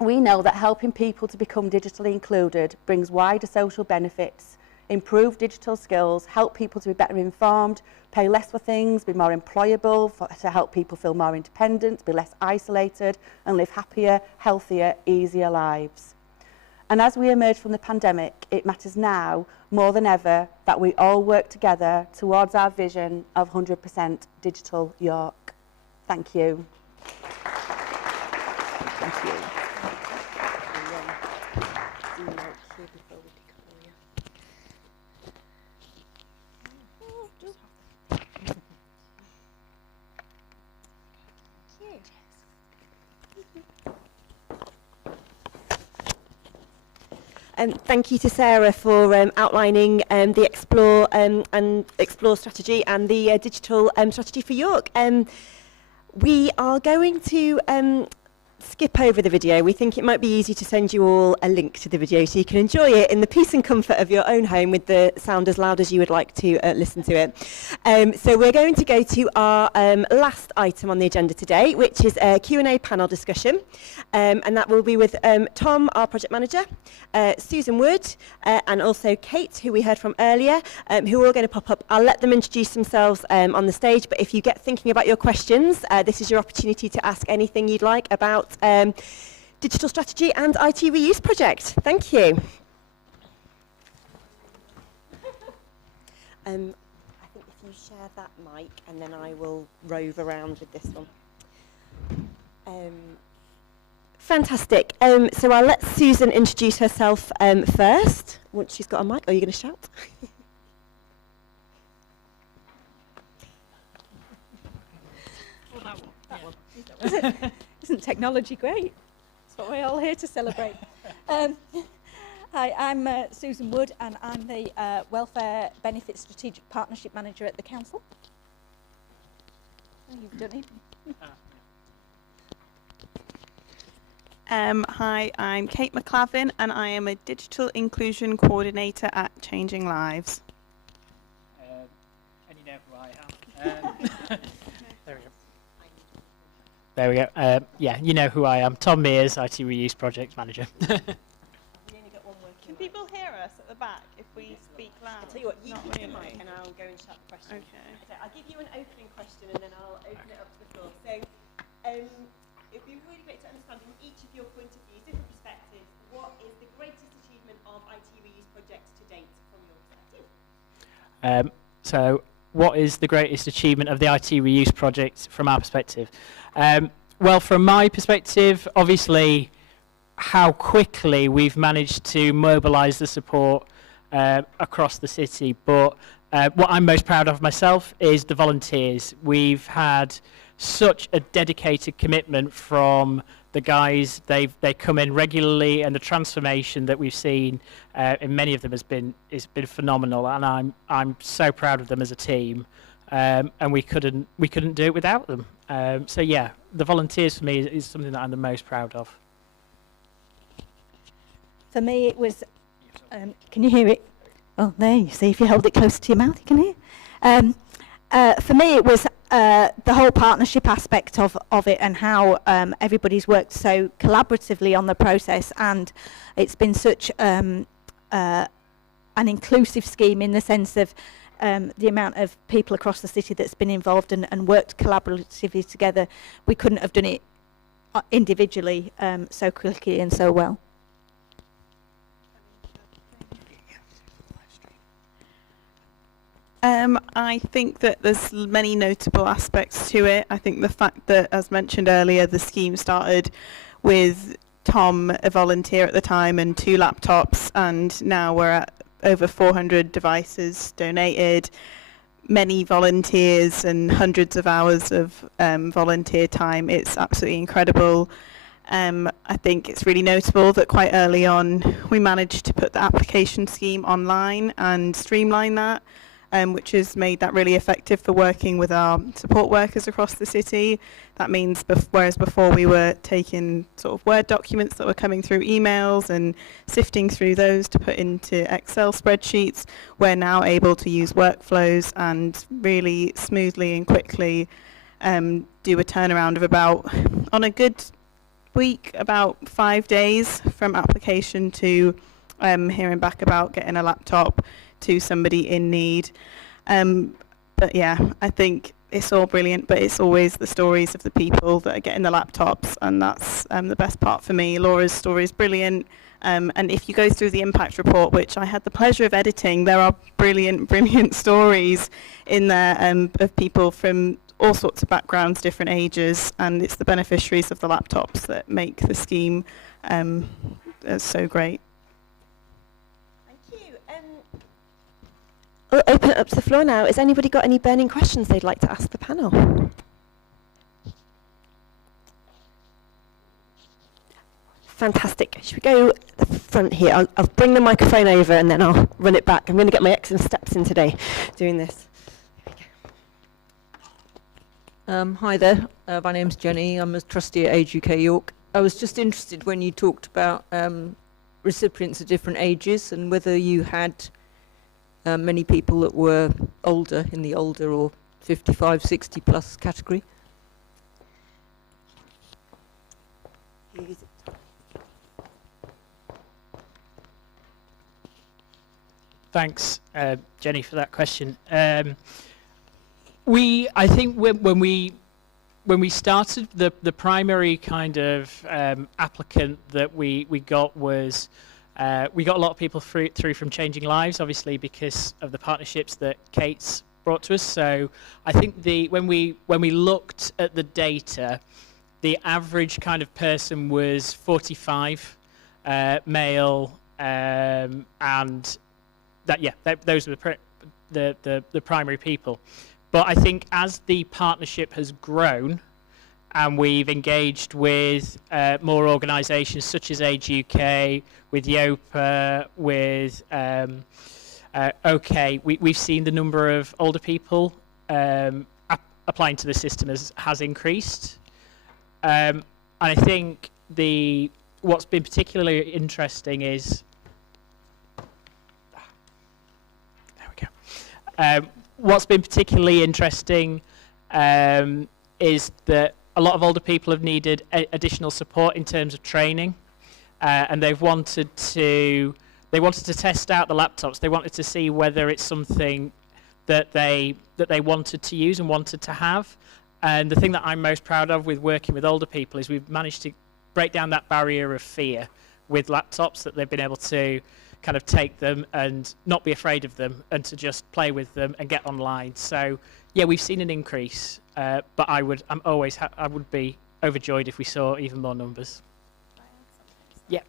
We know that helping people to become digitally included brings wider social benefits, improve digital skills, help people to be better informed, pay less for things, be more employable, to help people feel more independent, be less isolated, and live happier, healthier, easier lives. And as we emerge from the pandemic, it matters now more than ever that we all work together towards our vision of 100% digital York. Thank you. Thank you. Thank you to Sarah for outlining the Explore strategy and the digital strategy for York. We are going to skip over the video. We think it might be easy to send you all a link to the video so you can enjoy it in the peace and comfort of your own home with the sound as loud as you would like to listen to it. So we're going to go to our last item on the agenda today, which is a Q&A panel discussion. And that will be with Tom, our project manager, Susan Wood, and also Kate, who we heard from earlier, who are all going to pop up. I'll let them introduce themselves on the stage, but if you get thinking about your questions, this is your opportunity to ask anything you'd like about digital strategy and IT reuse project. Thank you. I think if you share that mic, and then I will rove around with this one. Fantastic. So I'll let Susan introduce herself first, once she's got a mic. Are you going to shout? Isn't technology great? That's what we're all here to celebrate. Hi, I'm Susan Wood, and I'm the Welfare Benefits Strategic Partnership Manager at the Council. Oh, you've done it. Hi, I'm Kate McClavin, and I am a Digital Inclusion Coordinator at Changing Lives. And you know who I am. There we go. There we go. Yeah, you know who I am. Tom Mears, IT Reuse Project Manager. Can people hear us at the back if we speak loud? I'll tell you what, you Not keep really. the mic and I'll go and shout the question. Okay. So I'll give you an opening question and then I'll open it up to the floor. So it'd be really great to understand from each of your point of views, different perspectives, what is the greatest achievement of IT reuse projects to date from your perspective? So what is the greatest achievement of the IT reuse project from our perspective? Well, from my perspective, obviously, how quickly we've managed to mobilise the support across the city. But what I'm most proud of myself is the volunteers. We've had such a dedicated commitment from the guys. They come in regularly, and the transformation that we've seen in many of them has been phenomenal. And I'm so proud of them as a team. And we couldn't do it without them. So yeah, the volunteers for me is something that I'm the most proud of. For me, it was. Can you hear it? Oh, there you see. If you hold it close to your mouth, you can hear. For me, it was the whole partnership aspect of it, and how everybody's worked so collaboratively on the process, and it's been such an inclusive scheme in the sense of the amount of people across the city that's been involved and worked collaboratively together. We couldn't have done it individually so quickly and so well. I think that there's many notable aspects to it. I think the fact that, as mentioned earlier, the scheme started with Tom, a volunteer at the time, and 2 laptops, and now we're at over 400 devices donated, many volunteers and hundreds of hours of volunteer time. It's absolutely incredible. I think it's really notable that quite early on we managed to put the application scheme online and streamline that. which has made that really effective for working with our support workers across the city. That means whereas before we were taking sort of Word documents that were coming through emails and sifting through those to put into Excel spreadsheets, we're now able to use workflows and really smoothly and quickly do a turnaround of about, on a good week, about 5 days from application to hearing back about getting a laptop to somebody in need. But yeah, I think it's all brilliant, but it's always the stories of the people that are getting the laptops, and that's the best part for me. Laura's story is brilliant, and if you go through the impact report, which I had the pleasure of editing, there are brilliant stories in there of people from all sorts of backgrounds, different ages, and it's the beneficiaries of the laptops that make the scheme so great. I'll open it up to the floor now. Has anybody got any burning questions they'd like to ask the panel? Fantastic. Should we go the front here? I'll bring the microphone over and then I'll run it back. I'm going to get my excellent steps in today doing this. Hi there, my name's Jenny. I'm a trustee at Age UK York. I was just interested when you talked about recipients of different ages and whether you had many people that were older, in the older or 55, 60 plus category. Thanks, Jenny, for that question. I think when we started, the primary kind of applicant that we got was we got a lot of people through from Changing Lives, obviously because of the partnerships that Kate's brought to us. So I think when we looked at the data, the average kind of person was 45, male, and those are the primary people. But I think as the partnership has grown and we've engaged with more organisations such as Age UK, with Yopa, with OK, we've seen the number of older people applying to the system has increased. And I think what's been particularly interesting is what's been particularly interesting is that a lot of older people have needed additional support in terms of training, and they wanted to test out the laptops. They wanted to see whether it's something that they wanted to use and wanted to have. And the thing that I'm most proud of with working with older people is we've managed to break down that barrier of fear with laptops, that they've been able to kind of take them and not be afraid of them and to just play with them and get online. So yeah, we've seen an increase, but I would be overjoyed if we saw even more numbers. Yeah.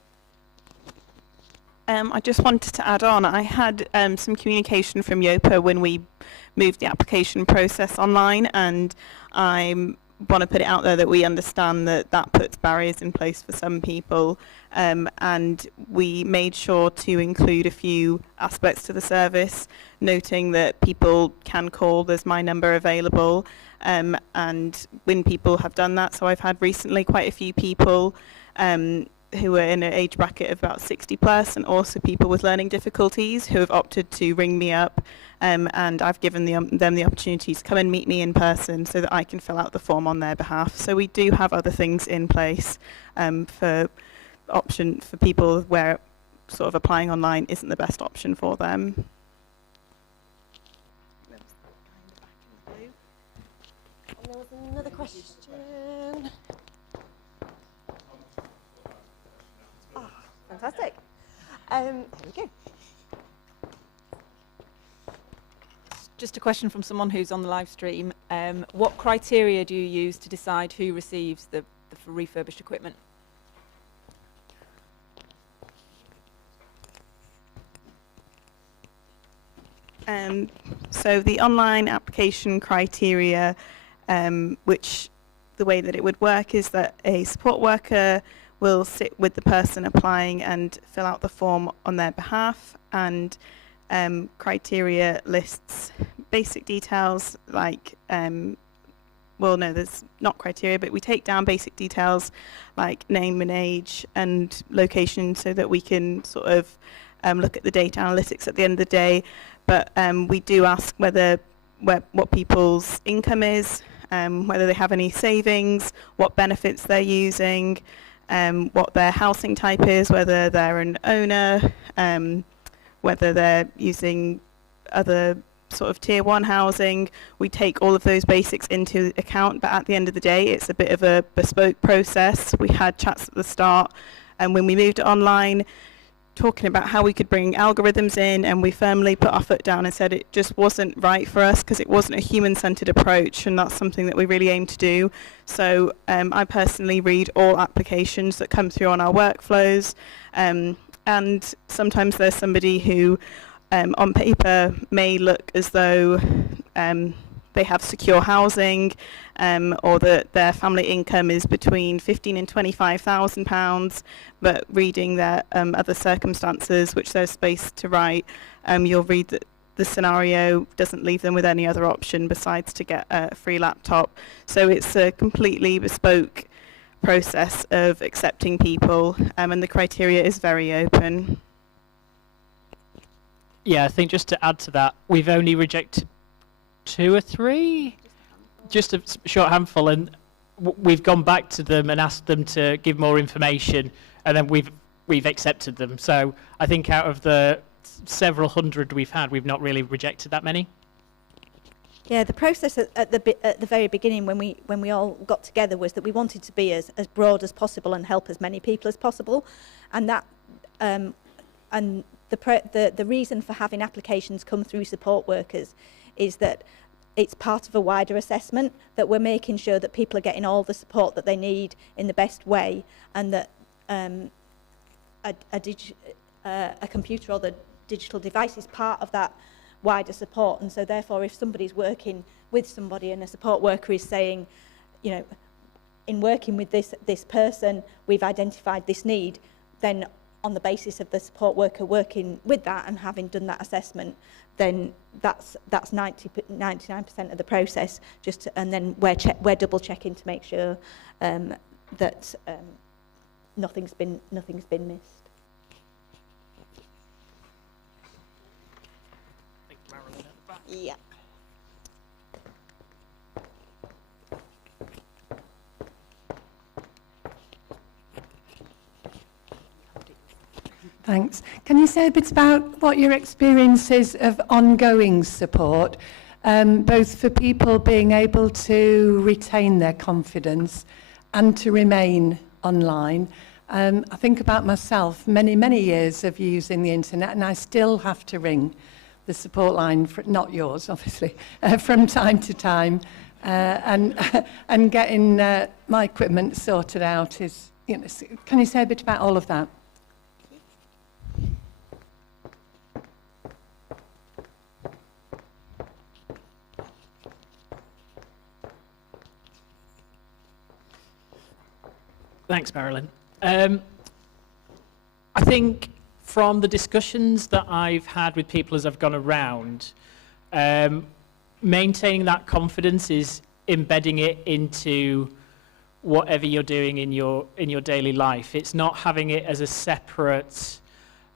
I just wanted to add on, I had some communication from Yopa when we moved the application process online, and I want to put it out there that we understand that puts barriers in place for some people, and we made sure to include a few aspects to the service, noting that people can call, there's my number available, and when people have done that, so I've had recently quite a few people who are in an age bracket of about 60 plus, and also people with learning difficulties who have opted to ring me up, and I've given them the opportunity to come and meet me in person so that I can fill out the form on their behalf. So we do have other things in place for people where sort of applying online isn't the best option for them. And there was another question. Fantastic. There we go. Just a question from someone who's on the live stream. What criteria do you use to decide who receives the refurbished equipment? So the online application criteria, which the way that it would work is that a support worker will sit with the person applying and fill out the form on their behalf, and criteria lists basic details like, well, no, there's not criteria, but we take down basic details like name and age and location so that we can sort of look at the data analytics at the end of the day. But we do ask what people's income is, whether they have any savings, what benefits they're using, what their housing type is, whether they're an owner, whether they're using other sort of tier 1 housing. We take all of those basics into account, but at the end of the day it's a bit of a bespoke process. We had chats at the start, and when we moved it online, talking about how we could bring algorithms in, and we firmly put our foot down and said it just wasn't right for us because it wasn't a human-centered approach, and that's something that we really aim to do. So I personally read all applications that come through on our workflows, and sometimes there's somebody who on paper may look as though they have secure housing, or that their family income is between £15,000 and £25,000, but reading their other circumstances, which there's space to write, you'll read that the scenario doesn't leave them with any other option besides to get a free laptop. So it's a completely bespoke process of accepting people, and the criteria is very open. Yeah, I think just to add to that, we've only rejected 2 or 3, just a short handful, and we've gone back to them and asked them to give more information, and then we've accepted them. So I think out of the several hundred we've had, we've not really rejected that many. Yeah, the process at the very beginning when we all got together was that we wanted to be as broad as possible and help as many people as possible, and that and the reason for having applications come through support workers is that it's part of a wider assessment, that we're making sure that people are getting all the support that they need in the best way, and that a computer or the digital device is part of that wider support. And so therefore, if somebody's working with somebody and a support worker is saying, you know, in working with this person, we've identified this need, then on the basis of the support worker working with that and having done that assessment, then that's 99% of the process. And then we're double checking to make sure that nothing's been missed. Yeah. Thanks. Can you say a bit about what your experience is of ongoing support, both for people being able to retain their confidence and to remain online? I think about myself, many years of using the internet, and I still have to ring the support line, not yours, obviously, from time to time, and getting my equipment sorted out is, you know. Can you say a bit about all of that? Thanks, Marilyn. I think from the discussions that I've had with people as I've gone around, maintaining that confidence is embedding it into whatever you're doing in your daily life. It's not having it as a separate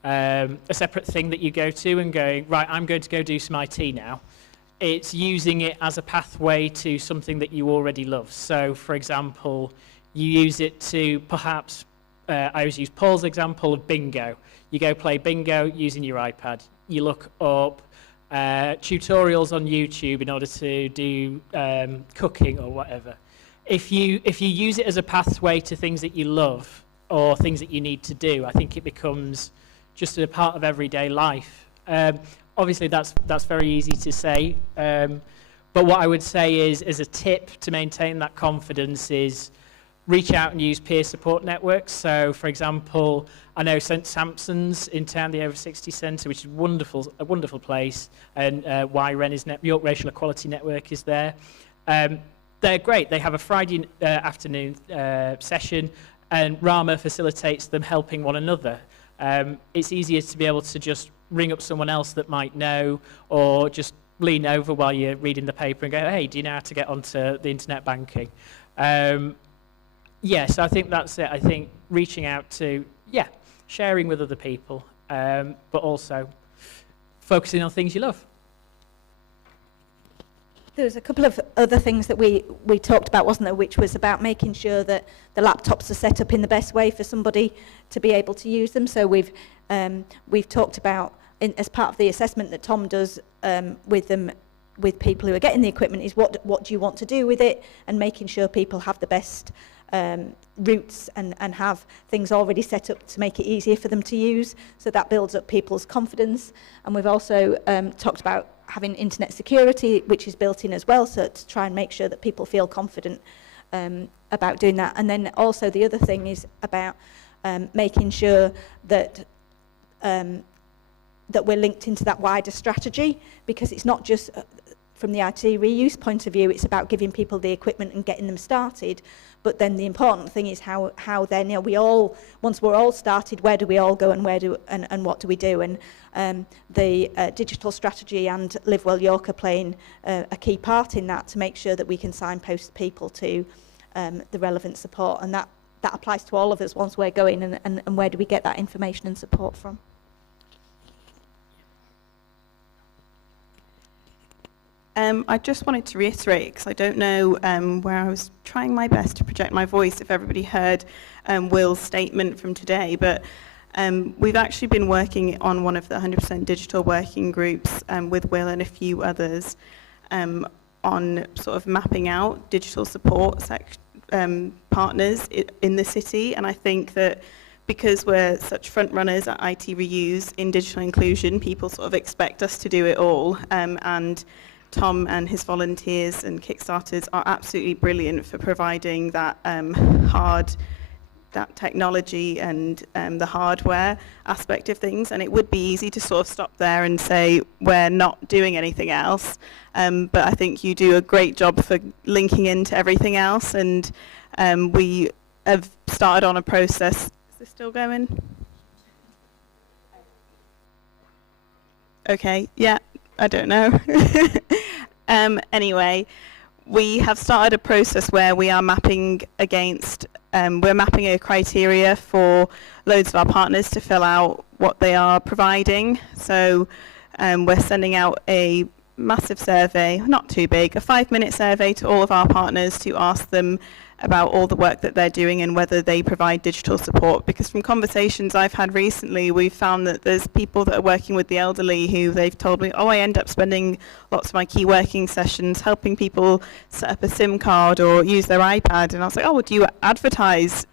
thing that you go to and going, right, I'm going to go do some IT now. It's using it as a pathway to something that you already love. So, for example, you use it to perhaps, I always use Paul's example of bingo. You go play bingo using your iPad. You look up tutorials on YouTube in order to do cooking or whatever. If you use it as a pathway to things that you love or things that you need to do, I think it becomes just a part of everyday life. Obviously, that's very easy to say, but what I would say is, as a tip to maintain that confidence, is reach out and use peer support networks. So, for example, I know St Sampson's in town, the Over 60 Centre, which is a wonderful place, and YREN is York Racial Equality Network is there. They're great. They have a Friday afternoon session, and Rama facilitates them helping one another. It's easier to be able to just ring up someone else that might know, or just lean over while you're reading the paper and go, hey, do you know how to get onto the internet banking? Yes, I think that's it. I think reaching out to, sharing with other people, but also focusing on things you love. There was a couple of other things that we talked about, wasn't there, which was about making sure that the laptops are set up in the best way for somebody to be able to use them. So we've talked about, as part of the assessment that Tom does with people who are getting the equipment, is what do you want to do with it, and making sure people have the best routes and have things already set up to make it easier for them to use. So that builds up people's confidence. And we've also talked about having internet security, which is built in as well, so to try and make sure that people feel confident about doing that. And then also the other thing is about making sure that that we're linked into that wider strategy, because it's not just from the IT reuse point of view, it's about giving people the equipment and getting them started. But then the important thing is how then, you know, we all, once we're all started, where do we all go and and what do we do? And the digital strategy and Live Well York are playing a key part in that, to make sure that we can signpost people to the relevant support. And that applies to all of us once we're going, and where do we get that information and support from? I just wanted to reiterate, because I don't know where I was trying my best to project my voice, if everybody heard Will's statement from today, but we've actually been working on one of the 100% digital working groups with Will and a few others on sort of mapping out digital support partners in the city. And I think that because we're such front runners at IT Reuse in digital inclusion, people sort of expect us to do it all. And Tom and his volunteers and Kickstarters are absolutely brilliant for providing that that technology and the hardware aspect of things. And it would be easy to sort of stop there and say we're not doing anything else. But I think you do a great job for linking into everything else. And we have started on a process. Is this still going? Okay, yeah, I don't know. Anyway, we have started a process where we are mapping against, we're mapping a criteria for loads of our partners to fill out what they are providing. So we're sending out a massive survey, not too big, a 5-minute survey to all of our partners to ask them about all the work that they're doing and whether they provide digital support. Because from conversations I've had recently, we've found that there's people that are working with the elderly who they've told me, oh, I end up spending lots of my key working sessions helping people set up a SIM card or use their iPad. And I was like, oh, well, do you advertise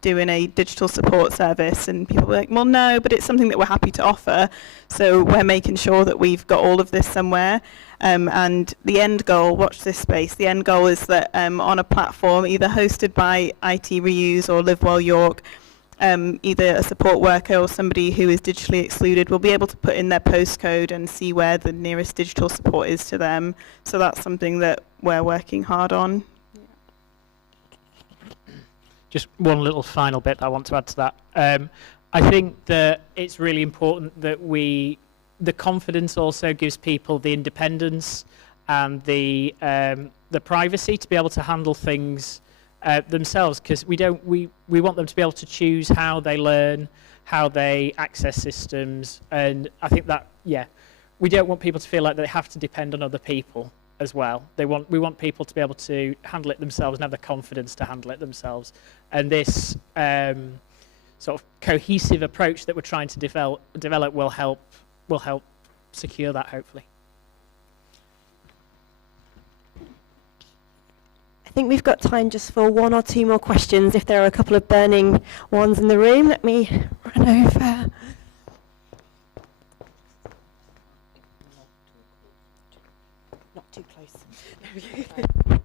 doing a digital support service? And people were like, well, no, but it's something that we're happy to offer. So we're making sure that we've got all of this somewhere. And the end goal, watch this space, the end goal is that on a platform either hosted by IT Reuse or Live Well York, either a support worker or somebody who is digitally excluded will be able to put in their postcode and see where the nearest digital support is to them. So that's something that we're working hard on. Just one little final bit I want to add to that. I think that it's really important that the confidence also gives people the independence and the privacy to be able to handle things themselves, because we want them to be able to choose how they learn, how they access systems. And I think that, we don't want people to feel like they have to depend on other people as well. We want people to be able to handle it themselves and have the confidence to handle it themselves. And this sort of cohesive approach that we're trying to develop will help secure that, hopefully. I think we've got time just for one or two more questions. If there are a couple of burning ones in the room, let me run over. Not too close.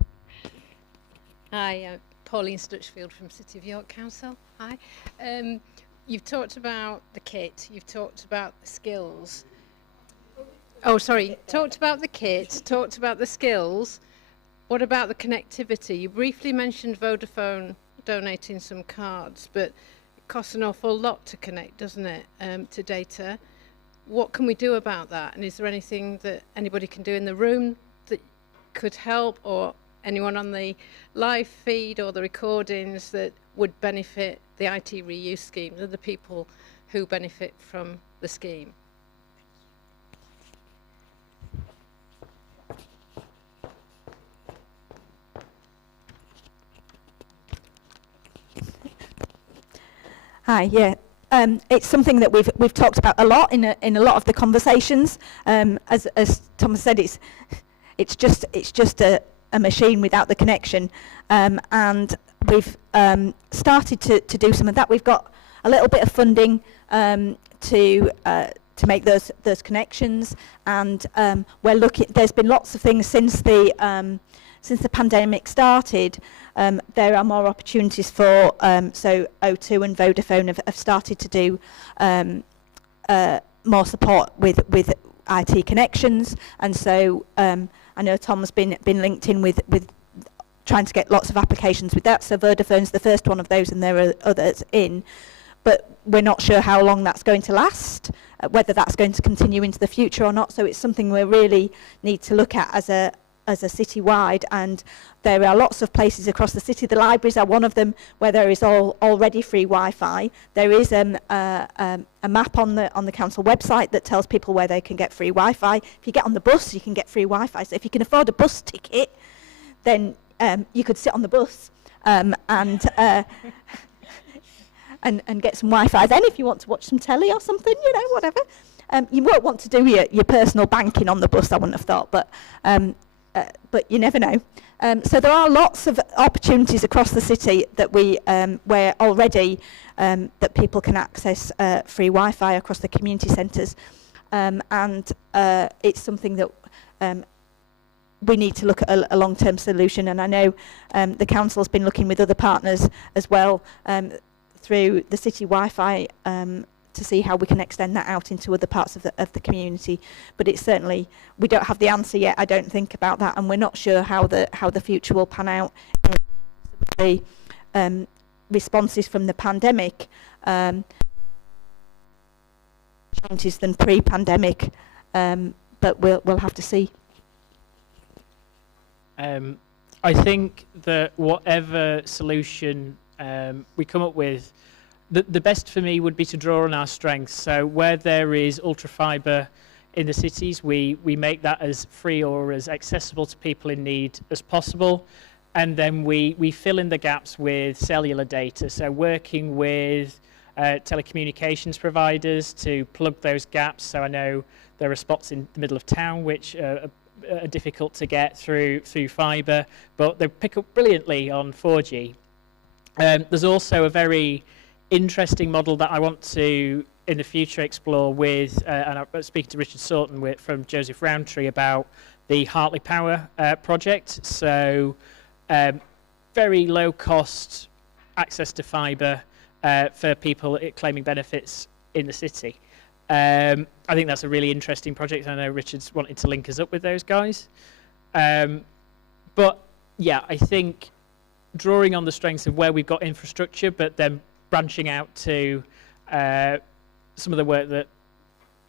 Hi, Pauline Stutchfield from City of York Council. Hi. You've talked about the kit, you've talked about the skills. Oh, sorry, talked about the kit, talked about the skills. What about the connectivity? You briefly mentioned Vodafone donating some cards, but it costs an awful lot to connect, doesn't it, to data? what can we do about that? And is there anything that anybody can do in the room that could help, or anyone on the live feed or the recordings that would benefit the IT reuse scheme, are the people who benefit from the scheme? Hi, yeah. It's something that we've talked about a lot in a lot of the conversations. As Thomas said, it's just a machine without the connection, and we've started to do some of that. We've got a little bit of funding to make those connections, and we're looking. There's been lots of things since the pandemic started. There are more opportunities for, so O2 and Vodafone have started to do more support with IT connections, and so I know Tom's been linked in with trying to get lots of applications with that. So Vodafone's the first one of those, and there are others in, but we're not sure how long that's going to last, whether that's going to continue into the future or not. So it's something we really need to look at as a citywide, and there are lots of places across the city. The libraries are one of them where there is already free Wi-Fi. There is a map on the council website that tells people where they can get free Wi-Fi. If you get on the bus, you can get free Wi-Fi. So if you can afford a bus ticket, then you could sit on the bus and get some Wi-Fi. Then, if you want to watch some telly or something, whatever. You won't want to do your personal banking on the bus, I wouldn't have thought, but you never know. So there are lots of opportunities across the city that where already that people can access free Wi-Fi across the community centres, and it's something that we need to look at a long-term solution. And I know the council's been looking with other partners as well through the city Wi-Fi to see how we can extend that out into other parts of the community. But it's certainly, we don't have the answer yet, I don't think, about that, and we're not sure how the future will pan out. The responses from the pandemic changes than pre-pandemic, but we'll have to see. I think that whatever solution we come up with, the best for me would be to draw on our strengths. So where there is ultra fibre in the cities, we make that as free or as accessible to people in need as possible. And then we fill in the gaps with cellular data. So working with telecommunications providers to plug those gaps. So I know there are spots in the middle of town which are difficult to get through fibre, but they pick up brilliantly on 4G. There's also a very interesting model that I want to, in the future, explore with, and I'm speaking to Richard Sorton from Joseph Rowntree about the Hartley Power project. So very low cost access to fibre for people claiming benefits in the city. I think that's a really interesting project. I know Richard's wanted to link us up with those guys. But yeah, I think drawing on the strengths of where we've got infrastructure, but then branching out to some of the work that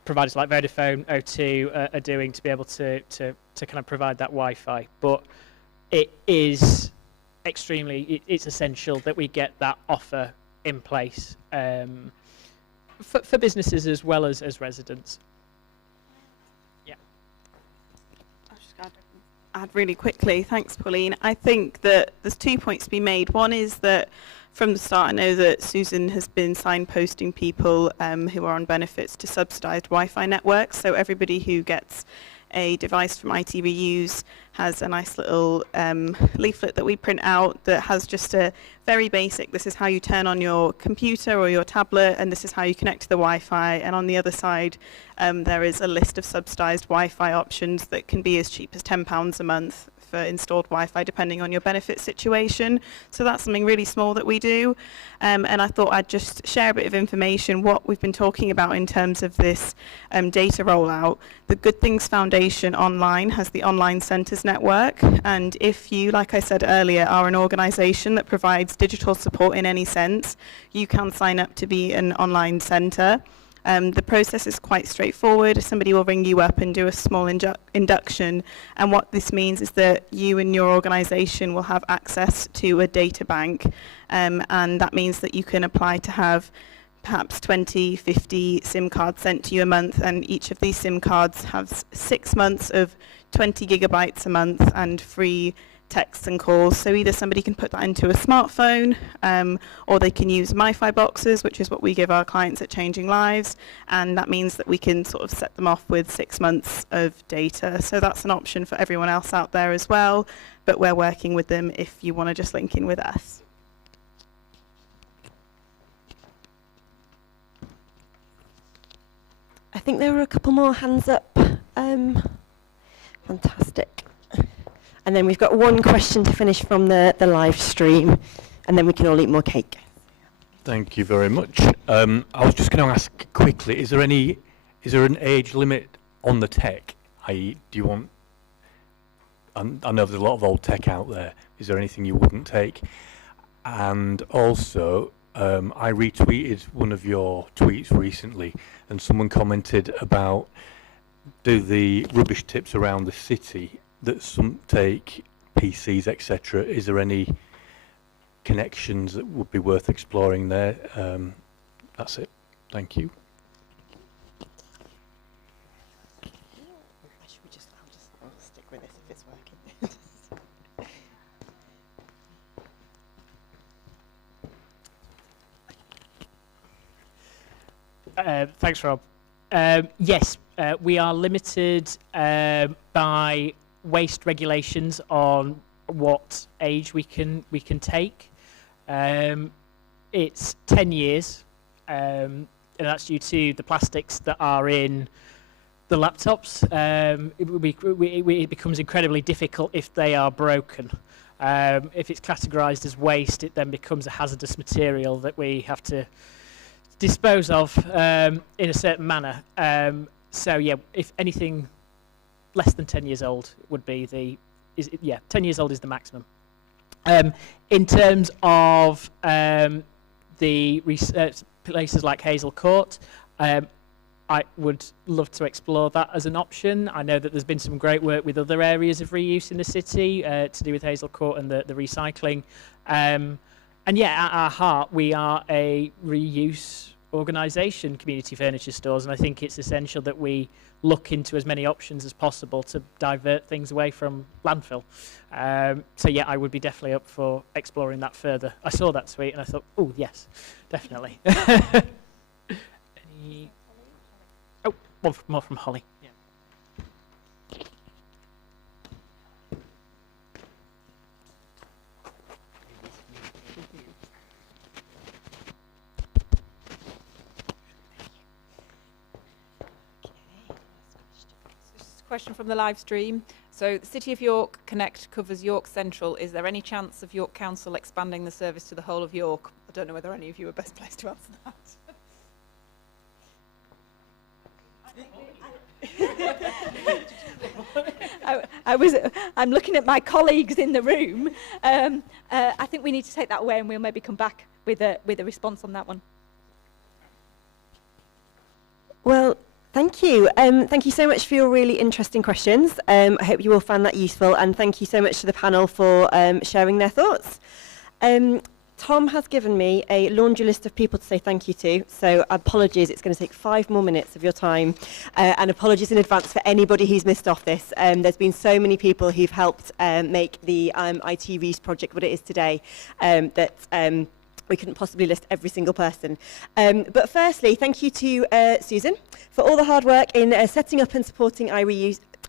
providers like Vodafone, O2 are doing to be able to kind of provide that Wi-Fi. But it is it's essential that we get that offer in place for businesses as well as residents. Yeah. I'll just add really quickly. Thanks, Pauline. I think that there's 2 points to be made. One is that from the start, I know that Susan has been signposting people who are on benefits to subsidised Wi-Fi networks. So everybody who gets a device from IT ReUse has a nice little leaflet that we print out that has just a very basic, this is how you turn on your computer or your tablet, and this is how you connect to the Wi-Fi. And on the other side, there is a list of subsidised Wi-Fi options that can be as cheap as £10 a month for installed Wi-Fi, depending on your benefit situation. So that's something really small that we do. And I thought I'd just share a bit of information, what we've been talking about in terms of this data rollout. The Good Things Foundation online has the Online Centres Network. And if you, like I said earlier, are an organisation that provides digital support in any sense, you can sign up to be an online centre. The process is quite straightforward. Somebody will ring you up and do a small induction, and what this means is that you and your organisation will have access to a data bank, and that means that you can apply to have perhaps 20, 50 SIM cards sent to you a month, and each of these SIM cards has 6 months of 20 gigabytes a month and free texts and calls. So either somebody can put that into a smartphone, or they can use MiFi boxes, which is what we give our clients at Changing Lives, and that means that we can sort of set them off with 6 months of data. So that's an option for everyone else out there as well, but we're working with them if you want to just link in with us. I think there were a couple more hands up. Fantastic. And then we've got one question to finish from the live stream, and then we can all eat more cake. Thank you very much. I was just going to ask quickly, is there an age limit on the tech? I.e., do you want, I know there's a lot of old tech out there, is there anything you wouldn't take? And also, I retweeted one of your tweets recently, and someone commented about the rubbish tips around the city that some take PCs, etc. Is there any connections that would be worth exploring there? That's it. Thank you. I'll stick with this if it's working. Thanks, Rob. Yes, we are limited by waste regulations on what age we can take. It's 10 years, and that's due to the plastics that are in the laptops. It becomes incredibly difficult if they are broken. If it's categorised as waste, it then becomes a hazardous material that we have to dispose of in a certain manner. So yeah, if anything less than 10 years old would be 10 years old is the maximum. In terms of the places like Hazel Court, I would love to explore that as an option. I know that there's been some great work with other areas of reuse in the city to do with Hazel Court and the recycling. And yeah, at our heart, we are a reuse organisation, Community Furniture Stores, and I think it's essential that we look into as many options as possible to divert things away from landfill. So yeah, I would be definitely up for exploring that further. I saw that tweet and I thought, oh yes, definitely. One more from Holly. Yeah. Question from the live stream. So the City of York Connect covers York Central. Is there any chance of York Council expanding the service to the whole of York? I don't know whether any of you are best placed to answer that. I'm looking at my colleagues in the room. I think we need to take that away and we'll maybe come back with a response on that one. Well, thank you. Thank you so much for your really interesting questions. I hope you all found that useful, and thank you so much to the panel for sharing their thoughts. Tom has given me a laundry list of people to say thank you to, so apologies, it's going to take 5 more minutes of your time, and apologies in advance for anybody who's missed off this. There's been so many people who've helped make the IT ReUse project what it is today that we couldn't possibly list every single person. But firstly, thank you to Susan for all the hard work in setting up and supporting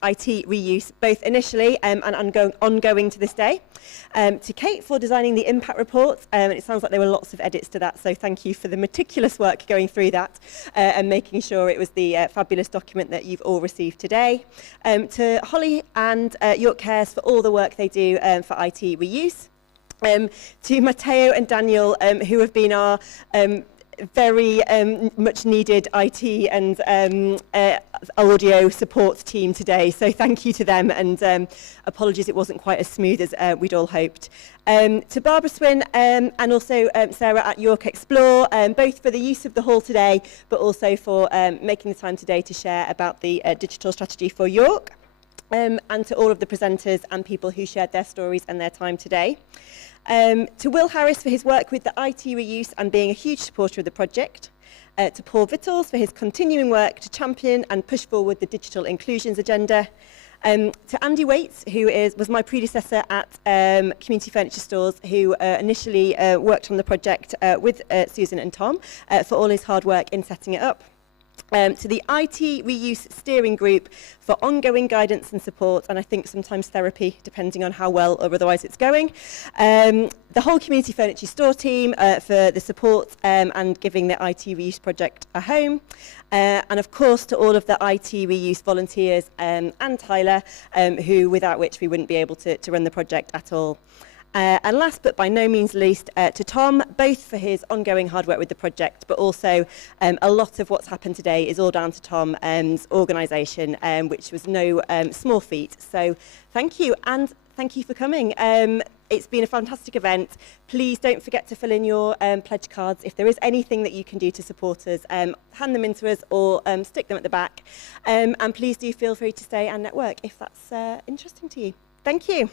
IT ReUse, both initially and ongoing to this day. To Kate for designing the impact report, and it sounds like there were lots of edits to that, so thank you for the meticulous work going through that and making sure it was the fabulous document that you've all received today. To Holly and York Cares for all the work they do for IT ReUse. To Matteo and Daniel, who have been our very much needed IT and audio support team today. So thank you to them, and apologies it wasn't quite as smooth as we'd all hoped. To Barbara Swin and also Sarah at York Explore, both for the use of the hall today, but also for making the time today to share about the digital strategy for York, and to all of the presenters and people who shared their stories and their time today. To Will Harris for his work with the IT ReUse and being a huge supporter of the project. To Paul Vittles for his continuing work to champion and push forward the digital inclusions agenda. To Andy Waits, who was my predecessor at Community Furniture Stores, who initially worked on the project with Susan and Tom for all his hard work in setting it up. To the IT ReUse steering group for ongoing guidance and support, and I think sometimes therapy, depending on how well or otherwise it's going. The whole Community Furniture Store team for the support and giving the IT ReUse project a home. And of course to all of the IT ReUse volunteers and Tyler, who without which we wouldn't be able to run the project at all. And last but by no means least, to Tom, both for his ongoing hard work with the project, but also a lot of what's happened today is all down to Tom's organisation, which was no small feat. So thank you, and thank you for coming. It's been a fantastic event. Please don't forget to fill in your pledge cards. If there is anything that you can do to support us, hand them in to us or stick them at the back. And please do feel free to stay and network if that's interesting to you. Thank you.